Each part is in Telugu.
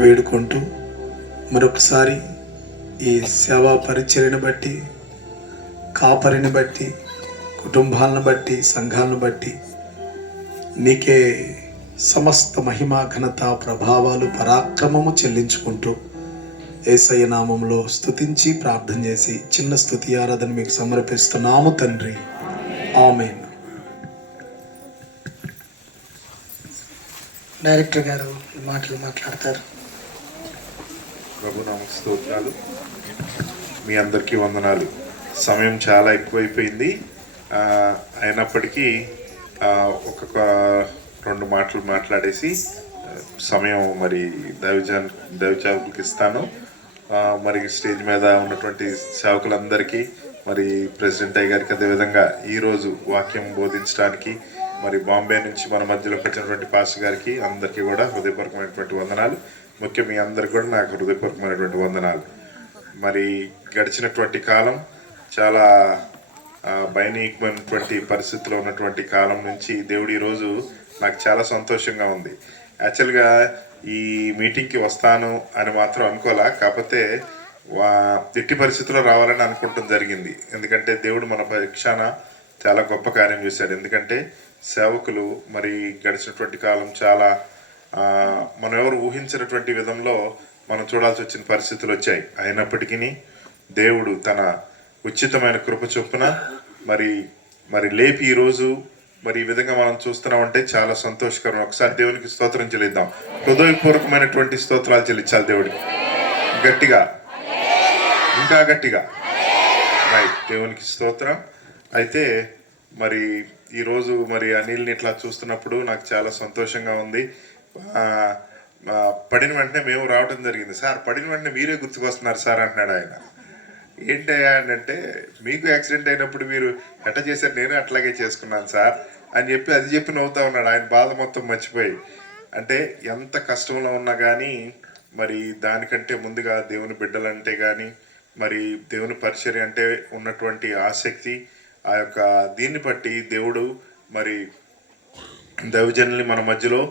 వేడుకుంటూ మరొకసారి ఈ సేవా పరిచర్యను బట్టి, కాపరిని బట్టి, కుటుంబాలను బట్టి, సంఘాలను బట్టి నీకే సమస్త మహిమ, ఘనత, ప్రభావాలు, పరాక్రమము చెల్లించుకుంటూ యేసయ్య నామంలో స్తుతించి ప్రార్థన చేసి చిన్న స్తుతి ఆరాధన మీకు సమర్పిస్తున్నాము తండ్రి. ఆమేన్. డైరెక్టర్ గారు మాటలు మాట్లాడతారు. ప్రభునామ స్తోత్రాలు. మీ అందరికీ వందనాలు. సమయం చాలా ఎక్కువైపోయింది. అయినప్పటికీ ఒక్కొక్క 2 మాటలు మాట్లాడేసి సమయం మరి దైవజనులకు ఇస్తాను. మరి స్టేజ్ మీద ఉన్నటువంటి సేవకులందరికీ, మరి ప్రెసిడెంట్ అయ్య గారికి, అదేవిధంగా ఈరోజు వాక్యం బోధించడానికి మరి బాంబే నుంచి మన మధ్యలోకి వచ్చినటువంటి పాస్టర్ గారికి అందరికీ కూడా హృదయపూర్వకమైనటువంటి వందనాలు. ముఖ్యం మీ అందరికి కూడా నాకు హృదయపూర్వకమైనటువంటి వందనాలు. మరి గడిచినటువంటి కాలం చాలా భయానకమైనటువంటి పరిస్థితిలో ఉన్నటువంటి కాలం నుంచి దేవుడు ఈరోజు నాకు చాలా సంతోషంగా ఉంది. యాక్చువల్గా ఈ మీటింగ్కి వస్తాను అని మాత్రం అనుకోలే, కాకపోతే ఎట్టి పరిస్థితుల్లో రావాలని అనుకుంటాం జరిగింది. ఎందుకంటే దేవుడు మన పక్షాన చాలా గొప్ప కార్యం చేశాడు. ఎందుకంటే సేవకులు మరి గడిచినటువంటి కాలం చాలా మనం ఎవరు ఊహించినటువంటి విధంలో మనం చూడాల్సి వచ్చిన పరిస్థితులు వచ్చాయి. అయినప్పటికీ దేవుడు తన ఉచితమైన కృప చొప్పున మరి లేపి ఈరోజు మరి ఈ విధంగా మనం చూస్తున్నామంటే చాలా సంతోషకరం. ఒకసారి దేవునికి స్తోత్రం చెల్లిద్దాం. హృదయపూర్వకమైనటువంటి స్తోత్రాలు చెల్లించాలి దేవుడికి, గట్టిగా, ఇంకా గట్టిగా. రైట్, దేవునికి స్తోత్రం. అయితే మరి ఈరోజు మరి అనిల్ని ఇట్లా చూస్తున్నప్పుడు నాకు చాలా సంతోషంగా ఉంది. పడిన వెంటనే మేము రావడం జరిగింది. సార్ పడిన వెంటనే మీరే గుర్తుకొస్తున్నారు సార్ అంటున్నాడు ఆయన. ఏంటయ్యా అంటే, మీకు యాక్సిడెంట్ అయినప్పుడు మీరు ఎట్లా చేశారు, నేను అట్లాగే చేసుకున్నాను సార్ అని చెప్పి నవ్వుతా ఉన్నాడు ఆయన, బాధ మొత్తం మర్చిపోయి. అంటే ఎంత కష్టంలో ఉన్నా కానీ మరి దానికంటే ముందుగా దేవుని బిడ్డలంటే కానీ మరి దేవుని పరిచర్య అంటే ఉన్నటువంటి ఆసక్తి, ఆ యొక్క దీన్ని బట్టి దేవుడు మరి దైవజనుల్ని మన మధ్యలో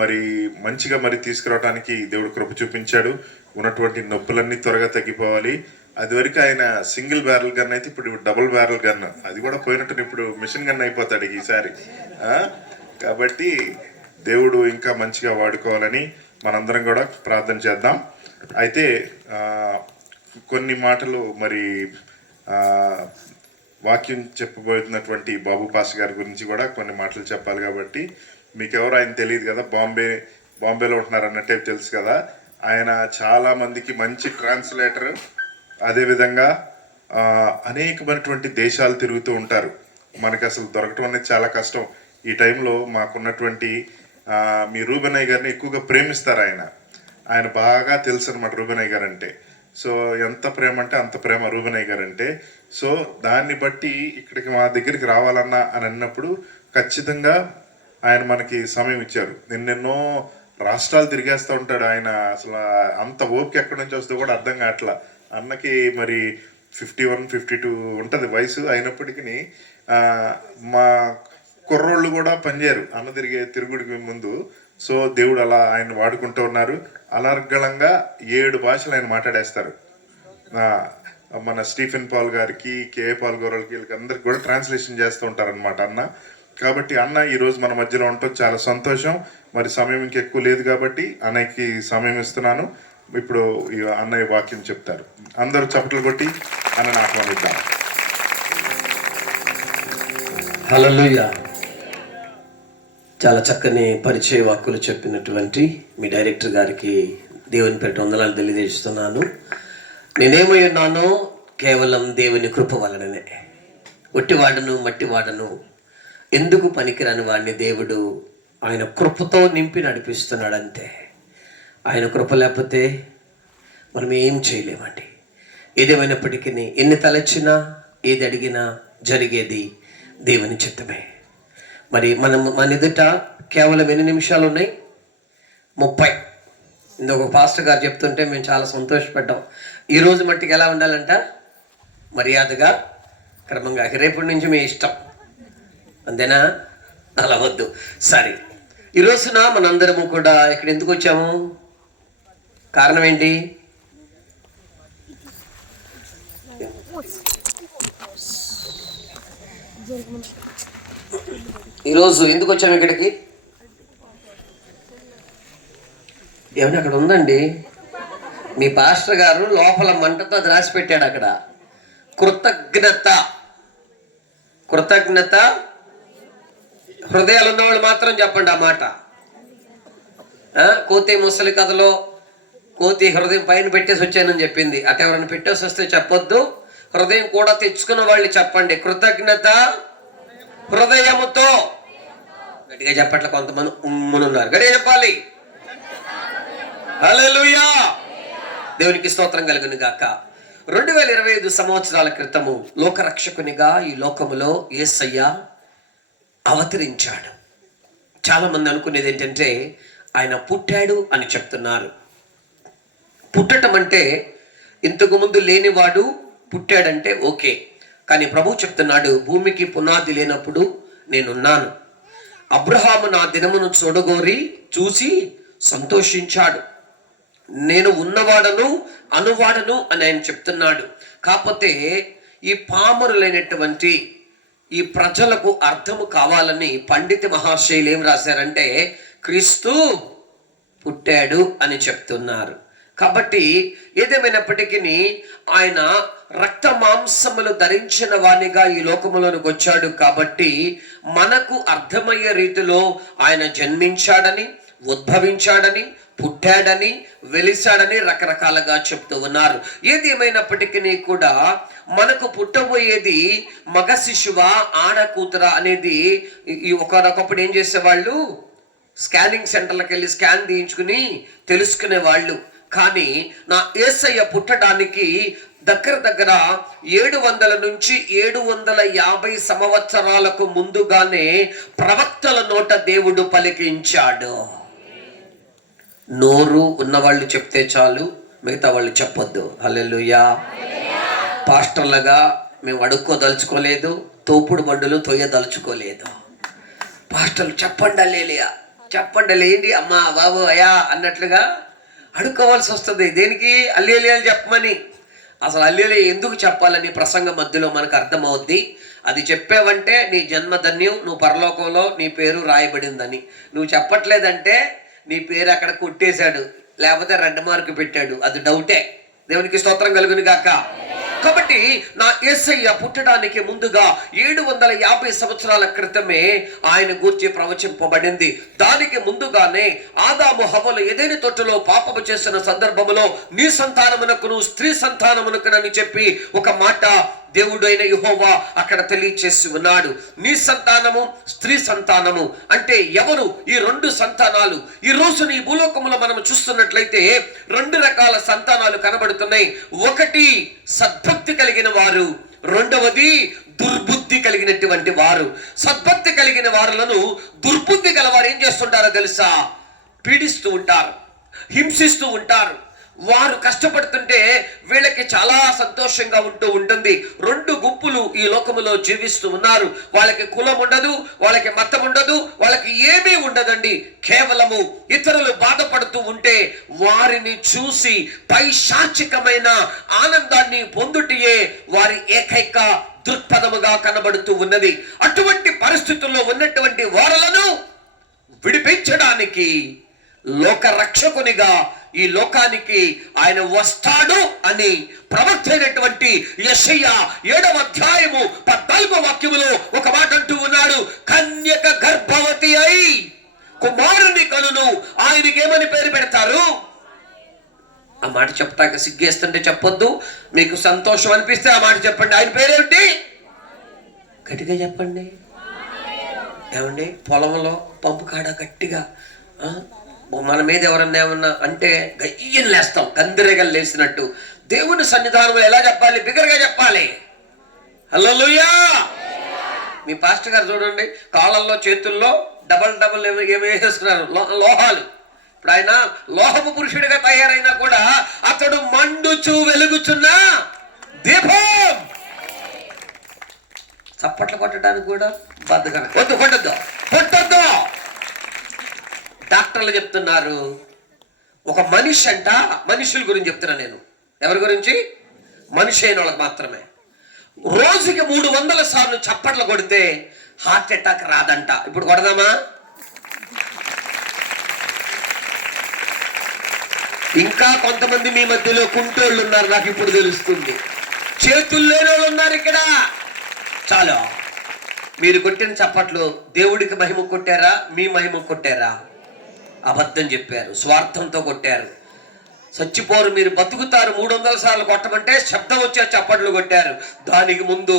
మరి మంచిగా మరి తీసుకురావడానికి దేవుడు కృప చూపించాడు. ఉన్నటువంటి నొప్పులన్నీ త్వరగా తగ్గిపోవాలి. అది వరకు ఆయన సింగిల్ బ్యారల్ గన్ అయితే ఇప్పుడు డబుల్ బ్యారల్ గన్, అది కూడా పోయినట్టు ఇప్పుడు మిషన్ గన్ అయిపోతాడు ఈసారి. కాబట్టి దేవుడు ఇంకా మంచిగా వాడుకోవాలని మనందరం కూడా ప్రార్థన చేద్దాం. అయితే కొన్ని మాటలు మరి వాక్యం చెప్పబోతున్నటువంటి బాబు పాస్ గారి గురించి కూడా కొన్ని మాటలు చెప్పాలి. కాబట్టి మీకు ఎవరు ఆయన తెలియదు కదా, బాంబేలో ఉంటున్నారు అన్నట్టే తెలుసు కదా. ఆయన చాలా మందికి మంచి ట్రాన్స్లేటర్, అదేవిధంగా అనేకమైనటువంటి దేశాలు తిరుగుతూ ఉంటారు. మనకి అసలు దొరకటం అనేది చాలా కష్టం. ఈ టైంలో మాకున్నటువంటి మీ రూబెనయ్య గారిని ఎక్కువగా ప్రేమిస్తారు. ఆయన బాగా తెలుసు అనమాట రూబెనయ్య గారు అంటే. సో ఎంత ప్రేమ అంటే అంత ప్రేమ రూబెనయ్య గారు అంటే. సో దాన్ని బట్టి ఇక్కడికి మా దగ్గరికి రావాలన్నా అని అన్నప్పుడు ఖచ్చితంగా ఆయన మనకి సమయం ఇచ్చారు. ఎన్నెన్నో రాష్ట్రాలు తిరిగేస్తూ ఉంటాడు ఆయన. అసలు అంత ఓపిక ఎక్కడి నుంచి వస్తుందో కూడా అర్థం కావట్లా. అన్నకి మరి 51, 52 ఉంటుంది వయసు. అయినప్పటికీ మా కుర్రోళ్ళు కూడా పనిచేయరు అన్న తిరుగుడికి ముందు. సో దేవుడు అలా ఆయన వాడుకుంటూ ఉన్నారు. అనర్గళంగా 7 భాషలు ఆయన మాట్లాడేస్తారు. మన స్టీఫెన్ పాల్ గారికి, కేఏ పాల్ గౌరవకి, వీళ్ళకి అందరికి కూడా ట్రాన్స్లేషన్ చేస్తూ ఉంటారనమాట అన్న. కాబట్టి అన్న ఈరోజు మన మధ్యలో ఉండటం చాలా సంతోషం. మరి సమయం ఇంకెక్కువ లేదు కాబట్టి అన్నయ్యకి సమయం ఇస్తున్నాను. ఇప్పుడు అన్నయ్య వాక్యం చెప్తారు. అందరూ చప్పట్లు కొట్టి అన్నని ఆహ్వానిద్దాం. హల్లెలూయా. చాలా చక్కని పరిచయ వాక్కులు చెప్పినటువంటి మీ డైరెక్టర్ గారికి దేవుని పేరిట వందనాలు తెలియజేస్తున్నాను. నేనేమై ఉన్నానో కేవలం దేవుని కృప వలననే. ఒట్టివాడను మట్టివాడను, ఎందుకు పనికిరాని వాడిని దేవుడు ఆయన కృపతో నింపి నడిపిస్తున్నాడు అంతే. ఆయన కృప లేకపోతే మనం ఏం చేయలేమండి. ఏదేమైనప్పటికీ ఎన్ని తలచినా ఏది అడిగినా జరిగేది దేవుని చిత్తమే. మరి మన ఎదుట కేవలం ఎన్ని నిమిషాలు ఉన్నాయి? 30. ఇంకొక పాస్టర్ గారు చెప్తుంటే మేము చాలా సంతోషపడ్డాం. ఈరోజు మట్టికి ఎలా ఉండాలంట? మర్యాదగా, క్రమంగా. రేపటి నుంచి మీ ఇష్టం, అంతేనా? అలా వద్దు. సరే, ఈరోజున మనందరము కూడా ఇక్కడ ఎందుకు వచ్చాము? కారణం ఏంటి? ఈరోజు ఎందుకు వచ్చాము ఇక్కడికి? ఏమైనా అక్కడ ఉందండి, మీ పాస్టర్ గారు లోపల మంటతో అది రాసి పెట్టాడు అక్కడ. కృతజ్ఞత. కృతజ్ఞత హృదయాలు ఉన్నవాళ్ళు మాత్రం చెప్పండి ఆ మాట. కోతి ముసలి కథలో కోతి హృదయం పైన పెట్టేసి వచ్చానని చెప్పింది. అటు ఎవరైనా పెట్టేసి వస్తే చెప్పొద్దు, హృదయం కూడా తెచ్చుకున్న వాళ్ళు చెప్పండి. కృతజ్ఞత హృదయముతో. గట్టిగా చెప్పట్ల, కొంతమంది ఉమ్మునున్నారు. గట్టిగా చెప్పాలి. హల్లెలూయా, దేవునికి స్తోత్రం కలుగును గాక. 2025 సంవత్సరాల క్రితము లోకరక్షకునిగా ఈ లోకములో యేసయ్య అవతరించాడు. చాలా మంది అనుకునేది ఏంటంటే ఆయన పుట్టాడు అని చెప్తున్నారు. పుట్టటం అంటే ఇంతకు ముందు లేనివాడు పుట్టాడంటే ఓకే, కానీ ప్రభు చెప్తున్నాడు, భూమికి పునాది లేనప్పుడు నేనున్నాను. అబ్రహాము నా దినమును చూడగోరి చూసి సంతోషించాడు. నేను ఉన్నవాడను అనువాడను అని ఆయన చెప్తున్నాడు. కాకపోతే ఈ పామరులైనటువంటి ఈ ప్రజలకు అర్థము కావాలని పండిత మహాశయులు ఏం రాశారంటే క్రీస్తు పుట్టాడు అని చెప్తున్నారు. కాబట్టి ఏదేమైనప్పటికీ ఆయన రక్త మాంసములు ధరించిన వానిగా ఈ లోకములోనికి వచ్చాడు. కాబట్టి మనకు అర్థమయ్యే రీతిలో ఆయన జన్మించాడని, ఉద్భవించాడని, పుట్టాడని, వెలిశాడని రకరకాలుగా చెప్తూ ఉన్నారు. ఏది ఏమైనప్పటికీ కూడా మనకు పుట్టబోయేది మగ శిశువా ఆడ కూతురా అనేది ఒకప్పుడు ఏం చేసేవాళ్ళు, స్కానింగ్ సెంటర్లకు వెళ్ళి స్కాన్ తీయించుకుని తెలుసుకునే వాళ్ళు. కానీ నా యేసయ్య పుట్టడానికి దగ్గర 700 నుంచి 750 సంవత్సరాలకు ముందుగానే ప్రవక్తల నోట దేవుడు పలికించాడు. నోరు ఉన్నవాళ్ళు చెప్తే చాలు, మిగతా వాళ్ళు చెప్పొద్దు. హల్లెలూయా. పాస్టర్లుగా మేము అడుక్కోదలుచుకోలేదు, తోపుడు బండులు తొయ్యదలుచుకోలేదు. పాస్టర్లు చెప్పండి అల్లేలియా, చెప్పండి ఏంటి అమ్మా బాబు అయ్యా అన్నట్లుగా అడుక్కోవాల్సి వస్తుంది. దేనికి? అల్లేలియాలు చెప్పమని. అసలు అల్లేలియా ఎందుకు చెప్పాలని ప్రసంగం మధ్యలో మనకు అర్థమవుద్ది. అది చెప్పావంటే నీ జన్మధన్యం, నువ్వు పరలోకంలో నీ పేరు రాయబడిందని. నువ్వు చెప్పట్లేదంటే నీ పేరు అక్కడ కొట్టేశాడు, లేకపోతే 2 మార్కు పెట్టాడు, అది డౌటే. దేవునికి స్తోత్రం కలుగును గాక. కాబట్టి నా యేసయ్య పుట్టడానికి ముందుగా 750 సంవత్సరాల క్రితమే ఆయన గూర్చి ప్రవచింపబడింది. దానికి ముందుగానే ఆదాము హవ్వలు ఏదైనా తోటలో పాపము చేసిన సందర్భంలో నీ సంతానమునకును స్త్రీ సంతానమునకునని చెప్పి ఒక మాట దేవుడు అయిన యెహోవా అక్కడ తెలియచేసి ఉన్నాడు. నీ సంతానము స్త్రీ సంతానము అంటే ఎవరు? ఈ 2 సంతానాలు. ఈ రోజు ఈ భూలోకంలో మనం చూస్తున్నట్లయితే 2 రకాల సంతానాలు కనబడుతున్నాయి. ఒకటి సద్భక్తి కలిగిన వారు, రెండవది దుర్బుద్ధి కలిగినటువంటి వారు. సద్భక్తి కలిగిన వారులను దుర్బుద్ధి గల వారు ఏం చేస్తుంటారో తెలుసా? పీడిస్తూ ఉంటారు, హింసిస్తూ ఉంటారు. వారు కష్టపడుతుంటే వీళ్ళకి చాలా సంతోషంగా ఉంటుంది. 2 గుంపులు ఈ లోకములో జీవిస్తూ ఉన్నారు. వాళ్ళకి కులం ఉండదు, వాళ్ళకి మతం ఉండదు, వాళ్ళకి ఏమీ ఉండదండి. కేవలము ఇతరులు బాధపడుతూ ఉంటే వారిని చూసి పైశాచికమైన ఆనందాన్ని పొందుటయే వారి ఏకైక దృక్పథముగా కనబడుతూ ఉన్నది. అటువంటి పరిస్థితుల్లో ఉన్నటువంటి వారలను విడిపించడానికి లోక రక్షకునిగా ఈ లోకానికి ఆయన వస్తాడు అని ప్రవక్త అయినటువంటి యెషయా 7వ అధ్యాయము 14వ వాక్యములో ఒక మాట అంటూ ఉన్నాడు. కన్యక గర్భవతి అయి కుమారుని కనును, ఆయనకి ఏమని పేరు పెడతారు? ఆ మాట చెప్తాక సిగ్గేస్తుంటే చెప్పొద్దు, మీకు సంతోషం అనిపిస్తే ఆ మాట చెప్పండి. ఆయన పేరేమిటి? గట్టిగా చెప్పండి. ఏమండి, పొలంలో పంపు కాడ గట్టిగా మన మీద ఎవరన్నా ఏమన్నా అంటే గయ్యని లేస్తాం, కందిరేగలు లేసినట్టు. దేవుని సన్నిధానంలో ఎలా చెప్పాలి? బిగ్గరగా చెప్పాలి. హల్లెలూయా. మీ పాస్టర్ గారు చూడండి, కాళ్ళల్లో చేతుల్లో డబల్ ఏమి వేస్తున్నారు, లోహాలు. ఇప్పుడు ఆయన లోహపు పురుషుడిగా తయారైనా కూడా అతడు మండుచు వెలుగుచున్న దీపం. చప్పట్లు కొట్టడానికి కూడా బద్దగా కొట్టద్దు. డాక్టర్లు చెప్తున్నారు ఒక మనిషి అంట, మనుషుల గురించి చెప్తున్నా నేను. ఎవరి గురించి? మనిషి అయిన వాళ్ళకి మాత్రమే. రోజుకి 300 సార్లు చప్పట్లు కొడితే హార్ట్ అటాక్ రాదంట. ఇప్పుడు కొడదామా? ఇంకా కొంతమంది మీ మధ్యలో కుంటోళ్ళు ఉన్నారు, నాకు ఇప్పుడు తెలుస్తుంది. చేతులు లేని వాళ్ళు ఉన్నారు ఇక్కడ. చాలు, మీరు కొట్టిన చప్పట్లు దేవుడికి మహిమ కొట్టారా, మీ మహిమ కొట్టారా? అబద్ధం చెప్పారు, స్వార్థంతో కొట్టారు. చచ్చిపోరు, మీరు బతుకుతారు 300 సార్లు కొట్టమంటే శబ్దం వచ్చే చప్పట్లు కొట్టారు. దానికి ముందు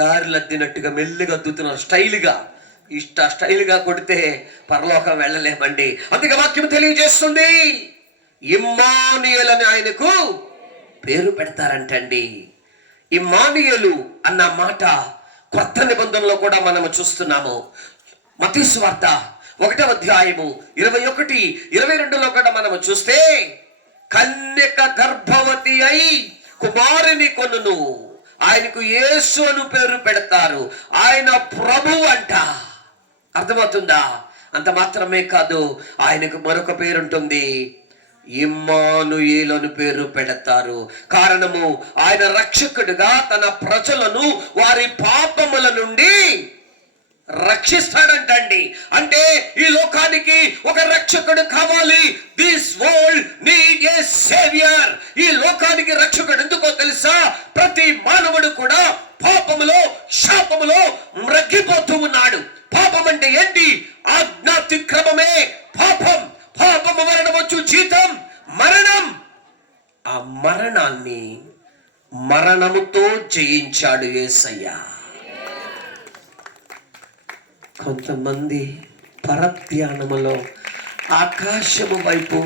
గారెలు అద్దినట్టుగా మెల్లిగా అద్దుతున్నారు, స్టైల్గా కొడితే పరలోకం వెళ్ళలేమండి. అందుకే వాక్యం తెలియజేస్తుంది, ఇమ్మానుయేలు అని ఆయనకు పేరు పెడతారంటండి. ఇమ్మానుయేలు అన్న మాట కొత్త నిబంధనలో కూడా మనము చూస్తున్నాము. మత్తయి సువార్త 1వ అధ్యాయము 21, 22లో కూడా మనము చూస్తే, కన్యక గర్భవతి అయి కుమారుని కొనును, ఆయనకు యేసు అను పేరు పెడతారు, ఆయన ప్రభువు అంట. అర్థమవుతుందా? అంత మాత్రమే కాదు, ఆయనకు మరొక పేరుంటుంది, ఇమ్మానుయేలు అని పేరు పెడతారు. కారణము, ఆయన రక్షకుడిగా తన ప్రజలను వారి పాపముల నుండి రక్షిస్తాడంటండి. అంటే ఈ లోకానికి ఒక రక్షకుడు కావాలి. This world need a saviour. ఈ లోకానికి రక్షకుడు ఎందుకో తెలుసా? ప్రతి మానవుడు కూడా పాపములో, శాపములో మ్రగ్గిపోతూ ఉన్నాడు. పాపం అంటే ఏంటి? ఆజ్ఞాతిక్రమమే పాపం. పాపము వలన వచ్చు జీతం మరణం. ఆ మరణాన్ని మరణముతో జయించాడు యేసయ్య. కొంతమంది పరధ్యానములో ఆకాశము వైపు,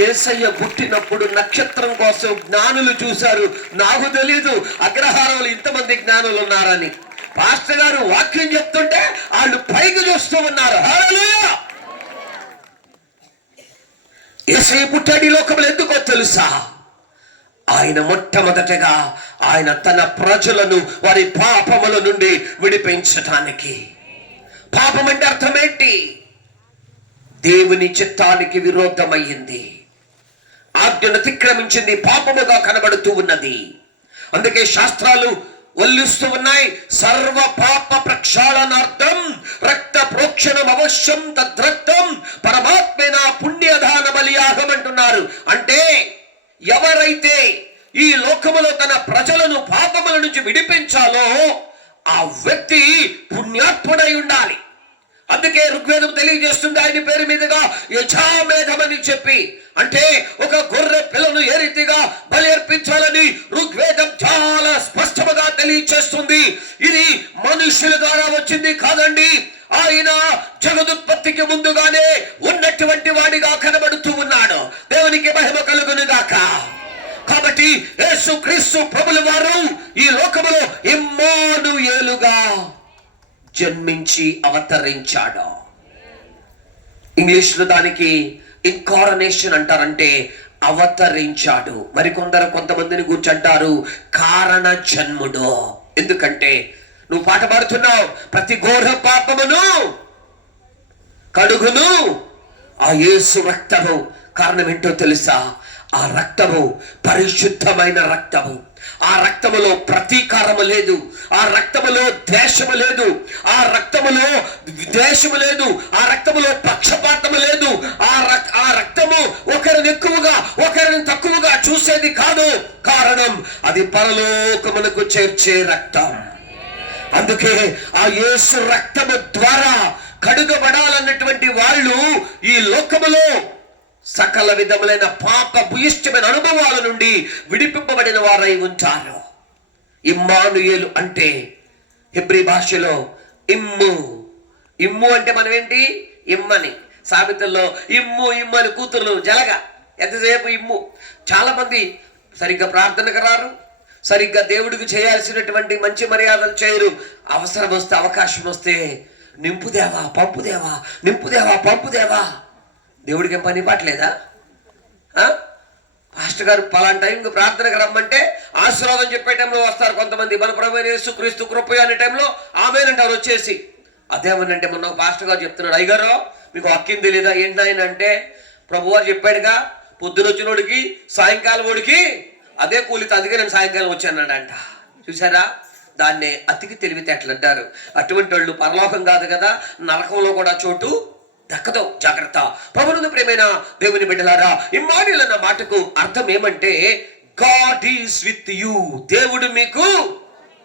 యేసయ్య పుట్టినప్పుడు నక్షత్రం కోసం జ్ఞానులు చూశారు. నాకు తెలీదు అగ్రహారంలో ఇంతమంది జ్ఞానులు ఉన్నారని. పాస్టర్ గారు వాక్యం చెప్తుంటే వాళ్ళు పైకి చూస్తూ ఉన్నారు. హల్లెలూయా! యేసయ్య పుట్టాడు ఈ లోకంలో ఎందుకో తెలుసా? ఆయన మొట్టమొదటగా ఆయన తన ప్రజలను వారి పాపముల నుండి విడిపించటానికి. పాపం అంటే అర్థం ఏంటి? దేవుని చిత్తానికి విరోధమయ్యింది, ఆజ్ఞను అతిక్రమించింది, పాపముగా కనబడుతూ ఉన్నది. అందుకే శాస్త్రాలు వల్లిస్తూ ఉన్నాయి, సర్వ పాప ప్రక్షాళనార్థం రక్త ప్రోక్షణం అవశ్యం తద్రక్తం పరమాత్మేన పుణ్యదాన బలియాగం అంటున్నారు. అంటే ఎవరైతే ఈ లోకములో తన ప్రజలను పాపముల నుంచి విడిపించాలో ఆ వ్యక్తి పుణ్యాత్ముడై ఉండాలి. అందుకే ఋగ్వేదం తెలియజేస్తుంది ఆయన పేరు మీదుగా యజామేధం అని చెప్పి. అంటే ఒక గొర్రె పిల్లను ఏ రీతిగా బలి అర్పించాలని ఋగ్వేదం చాలా స్పష్టంగా తెలియజేస్తుంది. ఇది మనుషుల ద్వారా వచ్చింది కాదండి. ఆయన జగదుత్పత్తికి ముందుగానే ఉన్నటువంటి వాడిగా కనబడుతూ ఉన్నాడు. దేవునికి మహిమ కలుగును గాక. కాబట్టి యేసుక్రీస్తు ప్రభుల వారు ఈ లోకములో ఇమ్మానుయేలుగా జన్మించి అవతరించాడు. ఇంగ్లీష్లో దానికి ఇన్కార్నేషన్ అంటారంటే అవతరించాడు. కొంతమందిని కూర్చుంటారు కారణ జన్ముడు. ఎందుకంటే నువ్వు పాట పాడుతున్నావు, ప్రతి ఘోర పాపమును కడుగును ఆ యేసు రక్తము. కారణం ఏంటో తెలుసా? ఆ రక్తము పరిశుద్ధమైన రక్తము. ఆ రక్తములో ప్రతీకారము లేదు, ఆ రక్తములో ద్వేషము లేదు, ఆ రక్తములో ద్వేషము లేదు, ఆ రక్తములో పక్షపాతము లేదు. ఆ రక్తము ఒకరిని ఎక్కువగా ఒకరిని తక్కువగా చూసేది కాదు. కారణం అది పరలోకమునకు చేర్చే రక్తం. అందుకే ఆ యేసు రక్తము ద్వారా కడుగబడాలన్నటువంటి వాళ్ళు ఈ లోకములో సకల విధములైన పాప భూయిష్టమైన అనుభవాల నుండి విడిపింపబడిన వారై ఉంటారు. ఇమ్మానుయేలు అంటే హెబ్రీ భాషలో ఇమ్ము అంటే మనం ఏంటి? ఇమ్మని. సామెతల్లో ఇమ్ము అని కూతురు జలగ, ఎంతసేపు ఇమ్ము. చాలా మంది సరిగ్గా ప్రార్థనకు రారు, సరిగ్గా దేవుడికి చేయాల్సినటువంటి మంచి మర్యాదలు చేయరు. అవసరం వస్తే, అవకాశం వస్తే నింపుదేవా పంపుదేవా, నింపుదేవా పంపుదేవా. దేవుడికి ఏం పని పట్టలేదా? పాస్టర్ గారు పలానా టైంకి ప్రార్థనకు రమ్మంటే ఆశీర్వాదం చెప్పే టైంలో వస్తారు కొంతమంది. మన ప్రభువైన యేసుక్రీస్తు కృప అనే టైంలో ఆమేనంటారు వచ్చేసి. అదేమనంటే మొన్న పాస్టర్ గారు చెప్తున్నాడు, అయ్యగారు మీకు వాక్యం తెలీదా ఏంటి ఆయన అంటే, ప్రభువారు చెప్పాడుగా, పొద్దునొచ్చినోడికి సాయంకాలం ఓడికి అదే కూలితో, అందుకే నేను సాయంకాలం వచ్చానంట. చూసారా, దాన్నే అతికి తెలివితేటలు అంటారు. అటువంటి వాళ్ళు పరలోకం కాదు కదా, నరకంలో కూడా చోటు దక్కదు. జాగ్రత్త. ప్రభువునందు ప్రియమైన దేవుని బిడ్డలారా, ఇమ్మానుయేలు అన్న మాటకు అర్థం ఏమంటే గాడ్ ఈజ్ విత్ యూ, దేవుడు మీకు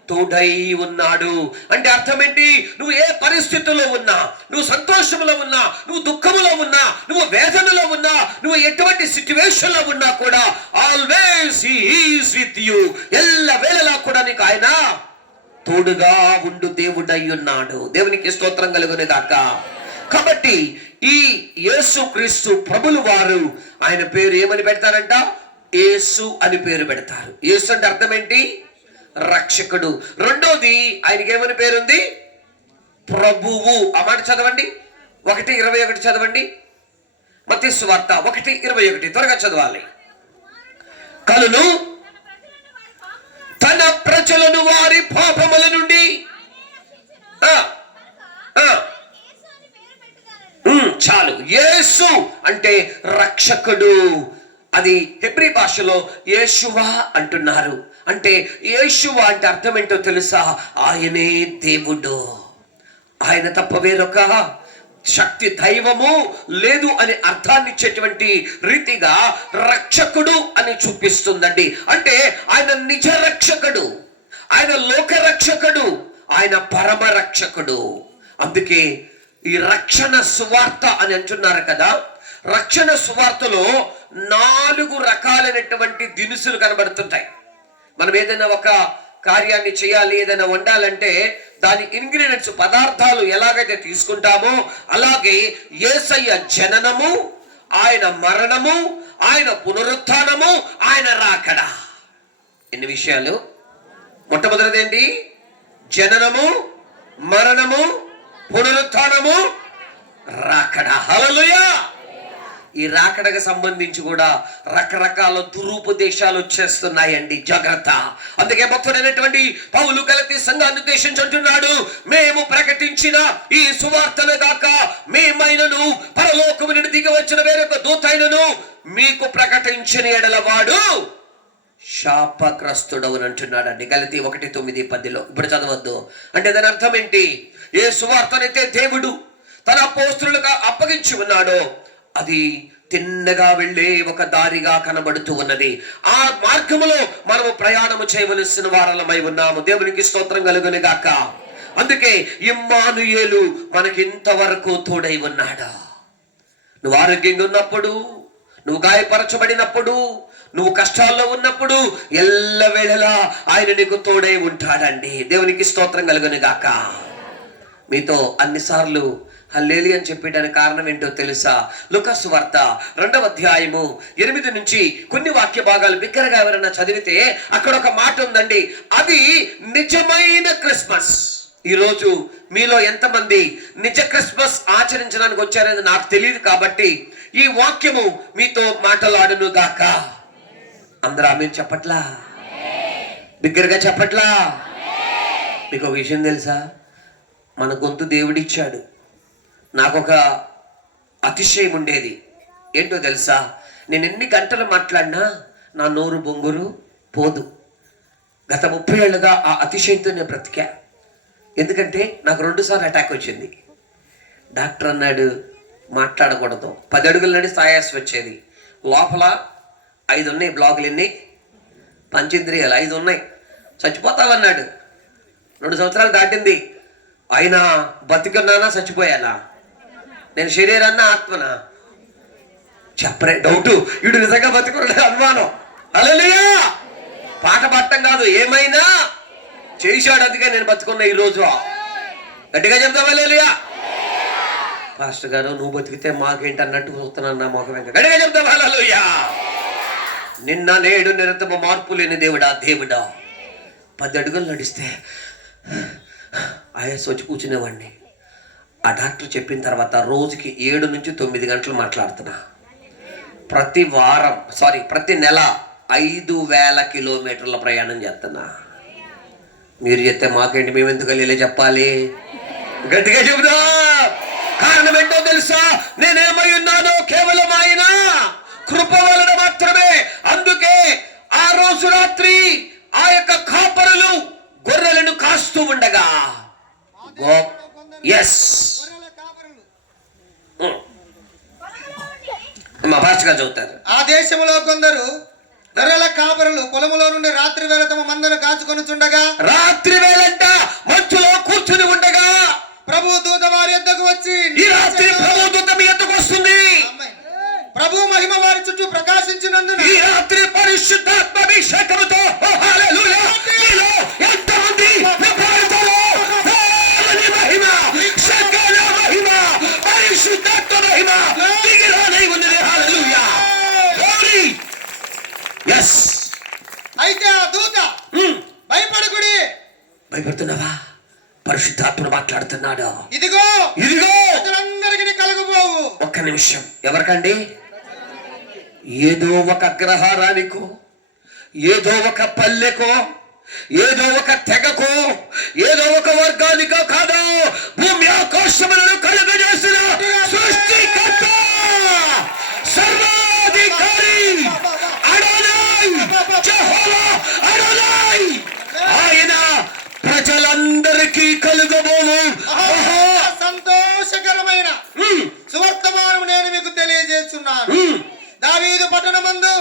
తోడై ఉన్నాడు. అంటే అర్థం ఏంటి? నువ్వు ఏ పరిస్థితుల్లో ఉన్నా, నువ్వు సంతోషంలో ఉన్నా, నువ్వు దుఃఖంలో ఉన్నా, నువ్వు వేదనలో ఉన్నా, నువ్వు ఎటువంటి సిచ్యువేషన్ లో ఉన్నా కూడా always he is with you, ఎల్ల వేళలా కూడా నీకు ఆయన తోడుగా ఉండు దేవుడై ఉన్నాడు. దేవునికి స్తోత్రం కలుగును గాక. కాబట్టి ఈ యేసు క్రీస్తు ప్రభులు వారు ఆయన పేరు ఏమని పెడతారంట? యేసు అని పేరు పెడతారు. యేసు అంటే అర్థం ఏంటి? రక్షకుడు. రెండోది ఆయనకి ఏమని పేరుంది? ప్రభువు. ఆ మాట చదవండి, 1:21 చదవండి. మత్తయి సువార్త 1:21 త్వరగా చదవాలి. కలును తన ప్రజలను వారి పాపముల నుండి చాలు. యేసు అంటే రక్షకుడు. అది హెబ్రీ భాషలో యేషువా అంటున్నారు. అంటే యేషువా అంటే అర్థం ఏంటో తెలుసా? ఆయనే దేవుడు, ఆయన తప్ప వేరొక శక్తి దైవము లేదు అనే అర్థాన్ని ఇచ్చేటువంటి రీతిగా రక్షకుడు అని చూపిస్తుందండి. అంటే ఆయన నిజ రక్షకుడు, ఆయన లోక రక్షకుడు, ఆయన పరమ రక్షకుడు. అందుకే ఈ రక్షణ సువార్త అని అంటున్నారు కదా. రక్షణ సువార్తలో 4 రకాలైనటువంటి దినుసులు కనబడుతుంటాయి. మనం ఏదైనా ఒక కార్యాన్ని చేయాలి, ఏదైనా వండాలంటే దాని ఇంగ్రీడియంట్స్, పదార్థాలు ఎలాగైతే తీసుకుంటామో అలాగే యేసయ్య జననము, ఆయన మరణము, ఆయన పునరుత్థానము, ఆయన రాకడ. ఎన్ని విషయాలు? మొట్టమొదటిది ఏంటి? జననము, మరణము, పునరుత్థానము, రాకడ. హల్లెలూయా. ఈ రాకడకు సంబంధించి కూడా రకరకాల దురుపదేశాలు వచ్చేస్తున్నాయండి. జాగ్రత్త. అందుకే భక్తుడైనటువంటి పౌలు గలతీ సంఘాన్ని ఉద్దేశించి అంటున్నాడు, మేము ప్రకటించిన ఈ సువార్తను గాక మేమైనను పరలోకము నుండి దిగి వచ్చిన వేరొక దూతైనను మీకు ప్రకటించిన ఎడల వాడు శాపగ్రస్తుడవని అంటున్నాడండి. గలతీ 1:9-10. ఇప్పుడు చదవద్దు. అంటే దాని అర్థం ఏంటి? ఏ సువార్తనైతే దేవుడు తన అపోస్తలులుగా అప్పగించి ఉన్నాడో అది తిన్నగా వెళ్ళే ఒక దారిగా కనబడుతూ ఉన్నది. ఆ మార్గములో మనము ప్రయాణము చేయవలసిన వారలమై ఉన్నాము. దేవునికి స్తోత్రం కలుగును గాక. అందుకే ఇమ్మానుయేలు మనకి ఇంతవరకు తోడై ఉన్నాడు. నువ్వు ఆరోగ్యంగా ఉన్నప్పుడు, నువ్వు గాయపరచబడినప్పుడు, నువ్వు కష్టాల్లో ఉన్నప్పుడు ఎల్లవేళలా ఆయన నీకు తోడై ఉంటాడండి. దేవునికి స్తోత్రం కలుగును గాక. మీతో అన్నిసార్లు హల్లెలూయా అని చెప్పడానికి కారణం ఏంటో తెలుసా? లూకా సువార్త 2వ అధ్యాయము 8 నుంచి కొన్ని వాక్య భాగాలు బిగ్గరగా ఎవరైనా చదివితే అక్కడ ఒక మాట ఉందండి. అది నిజమైన క్రిస్మస్. ఈరోజు మీలో ఎంతమంది నిజ క్రిస్మస్ ఆచరించడానికి వచ్చారనేది నాకు తెలియదు. కాబట్టి ఈ వాక్యము మీతో మాట్లాడును గాక. అందరూ ఆమేన్ చెప్పట్లా? బిగ్గరగా చెప్పట్లా? మీకు ఒక విషయం తెలుసా? మన గొంతు దేవుడిచ్చాడు. నాకొక అతిశయం ఉండేది. ఏంటో తెలుసా? నేను ఎన్ని గంటలు మాట్లాడినా నా నోరు బొంగురు పోదు. గత 30 ఏళ్ళుగా ఆ అతిశయంతో నేను బ్రతికా. ఎందుకంటే నాకు 2 సార్లు అటాక్ వచ్చింది. డాక్టర్ అన్నాడు మాట్లాడకూడదు. 10 అడుగుల నుండి స్థాయాస్ వచ్చేది. లోపల 5 ఉన్నాయి బ్లాకులు. ఎన్ని? పంచేంద్రియాలు 5 ఉన్నాయి. చచ్చిపోతావన్నాడు. 2 సంవత్సరాలు దాటింది. అయినా బతికున్నానా చచ్చిపోయానా? నేను శరీరాన్న ఆత్మనా? చెప్పరే డౌట్. వీడు నిజంగా బతుకున్నాడు అనుమానం. హల్లెలూయా. పాట పట్టం కాదు, ఏమైనా చేశాడు. అందుకే నేను బతుకున్నా ఈరోజు. గట్టిగా చెప్తావా? హల్లెలూయా. పాస్టర్ గారు నువ్వు బతికితే మాకేంటి అన్నట్టు చూస్తున్నాను నా మొఖం. గట్టిగా చెప్తావా? హల్లెలూయా. నిన్న నేడు నిరంతరము మార్పు లేని దేవుడా. 10 అడుగులు నడిస్తే ఆయాస వచ్చి కూర్చునేవాడిని. ఆ డాక్టర్ చెప్పిన తర్వాత రోజుకి 7 నుంచి 9 గంటలు మాట్లాడుతున్నా. ప్రతి నెల 5,000 కిలోమీటర్ల ప్రయాణం చేస్తున్నా. మీరు చెప్తే మాకేంటి, మేము ఎందుకు వెళ్ళి చెప్పాలి? గట్టిగా చెబుదా. కారణం ఏంటో తెలుసా? నేనేమై ఉన్నానో కేవలం ఆయన కృప వలన మాత్రమే. అందుకే ఆ రోజు రాత్రి ఆ యొక్క కాపరులు గొర్రెలను కాస్తూ ఉండగా మా భాషగా చదువుతారు. ఆ దేశంలో కొందరు గొర్రెల కాపరులు పొలములో నుండి రాత్రి వేళ తమ మందను కాచుకొని చుండగా, రాత్రి వేళంట మంచులో కూర్చుని ఉండగా ప్రభు దూత వారి యొద్దకు వచ్చి, ఈ రాత్రి ప్రభు దూత మీ యొద్దకు వస్తుంది. ప్రభు మహిమ వారి చుట్టూ ప్రకాశించినందున ఈ రాత్రి పరిశుద్ధాత్మ అభిషేకముతో హల్లెలూయా మీలో ఎంతమంది నింపబడతారో దేవుని మహిమ, సకల మహిమ, పరిశుద్ధాత్మ మహిమ దిగిరానై ఉన్నది. హల్లెలూయా గ్లోరీ. yes. అయితే ఆ దూత భయపడకుడి. భయపడుతున్నావా? పరిశుద్ధాత్ముడు మాట్లాడుతున్నాడు. ఇదిగో ఇదిగో ప్రజలందరికీ కలుగుపోవు. ఒక్క నిమిషం. ఎవరికండి? ఏదో ఒక అగ్రహారానికో, ఏదో ఒక పల్లెకో, ఏదో ఒక తెగకో, ఏదో ఒక వర్గానికో కాదు, భూమి ఆకాశములను కలుగజేసిన సృష్టికర్త, సర్వాధికారి అడోనై, యెహోవా అడోనై, ఆయన ప్రజలందరికీ కలుగబోవు సంతోషకరమైన సువర్తమానం నేను మీకు తెలియజేస్తున్నాను. దావీదు పట్టణమందు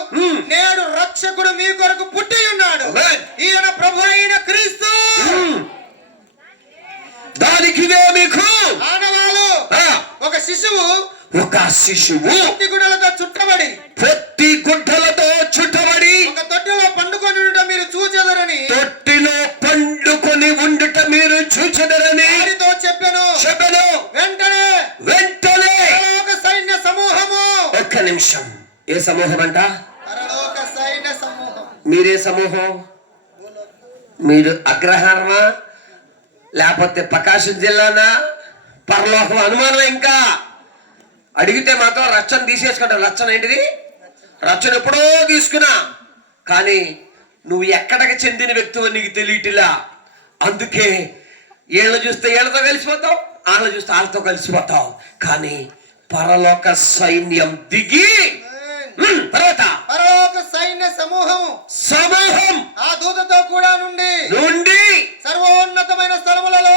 నేడు రక్షకుడు మీ కొరకు పుట్టి ఉన్నాడు. ఈయన ప్రభు అయిన క్రీస్తు. దానికి మీకు ఆనవాలు ఒక శిశువు పొత్తి గుడ్డలతో చుట్టబడి ఒక తొట్టిలో పండుకొని ఉండటం మీరు చూచెదరని వారితో చెప్పెను. వెంటనే ఒక సైన్య సమూహము. ఒక్క నిమిషం. ఏ సమూహం అంట? పరలోక సైన్య సమూహం. మీరే సమూహం? మీరు అగ్రహారమా, లేకపోతే ప్రకాశం జిల్లానా, పరలోకం? అనుమానం. ఇంకా అడిగితే మాత్రం రచ్చన తీసేసుకుంటారు. రచ్చన ఏంటిది? రచ్చన ఎప్పుడో తీసుకున్నా, కానీ నువ్వు ఎక్కడికి చెందిన వ్యక్తివో నీకు తెలియటిలా. అందుకే ఏళ్ళు చూస్తే ఏళ్ళతో కలిసిపోతావు, వాళ్ళ చూస్తే వాళ్ళతో కలిసిపోతావు. కానీ పరలోక సైన్యం దిగి తర్వాత పరలోక సైన్య సమూహం ఆ దూతతో కూడా నుండి సర్వోన్నతమైన స్థలములలో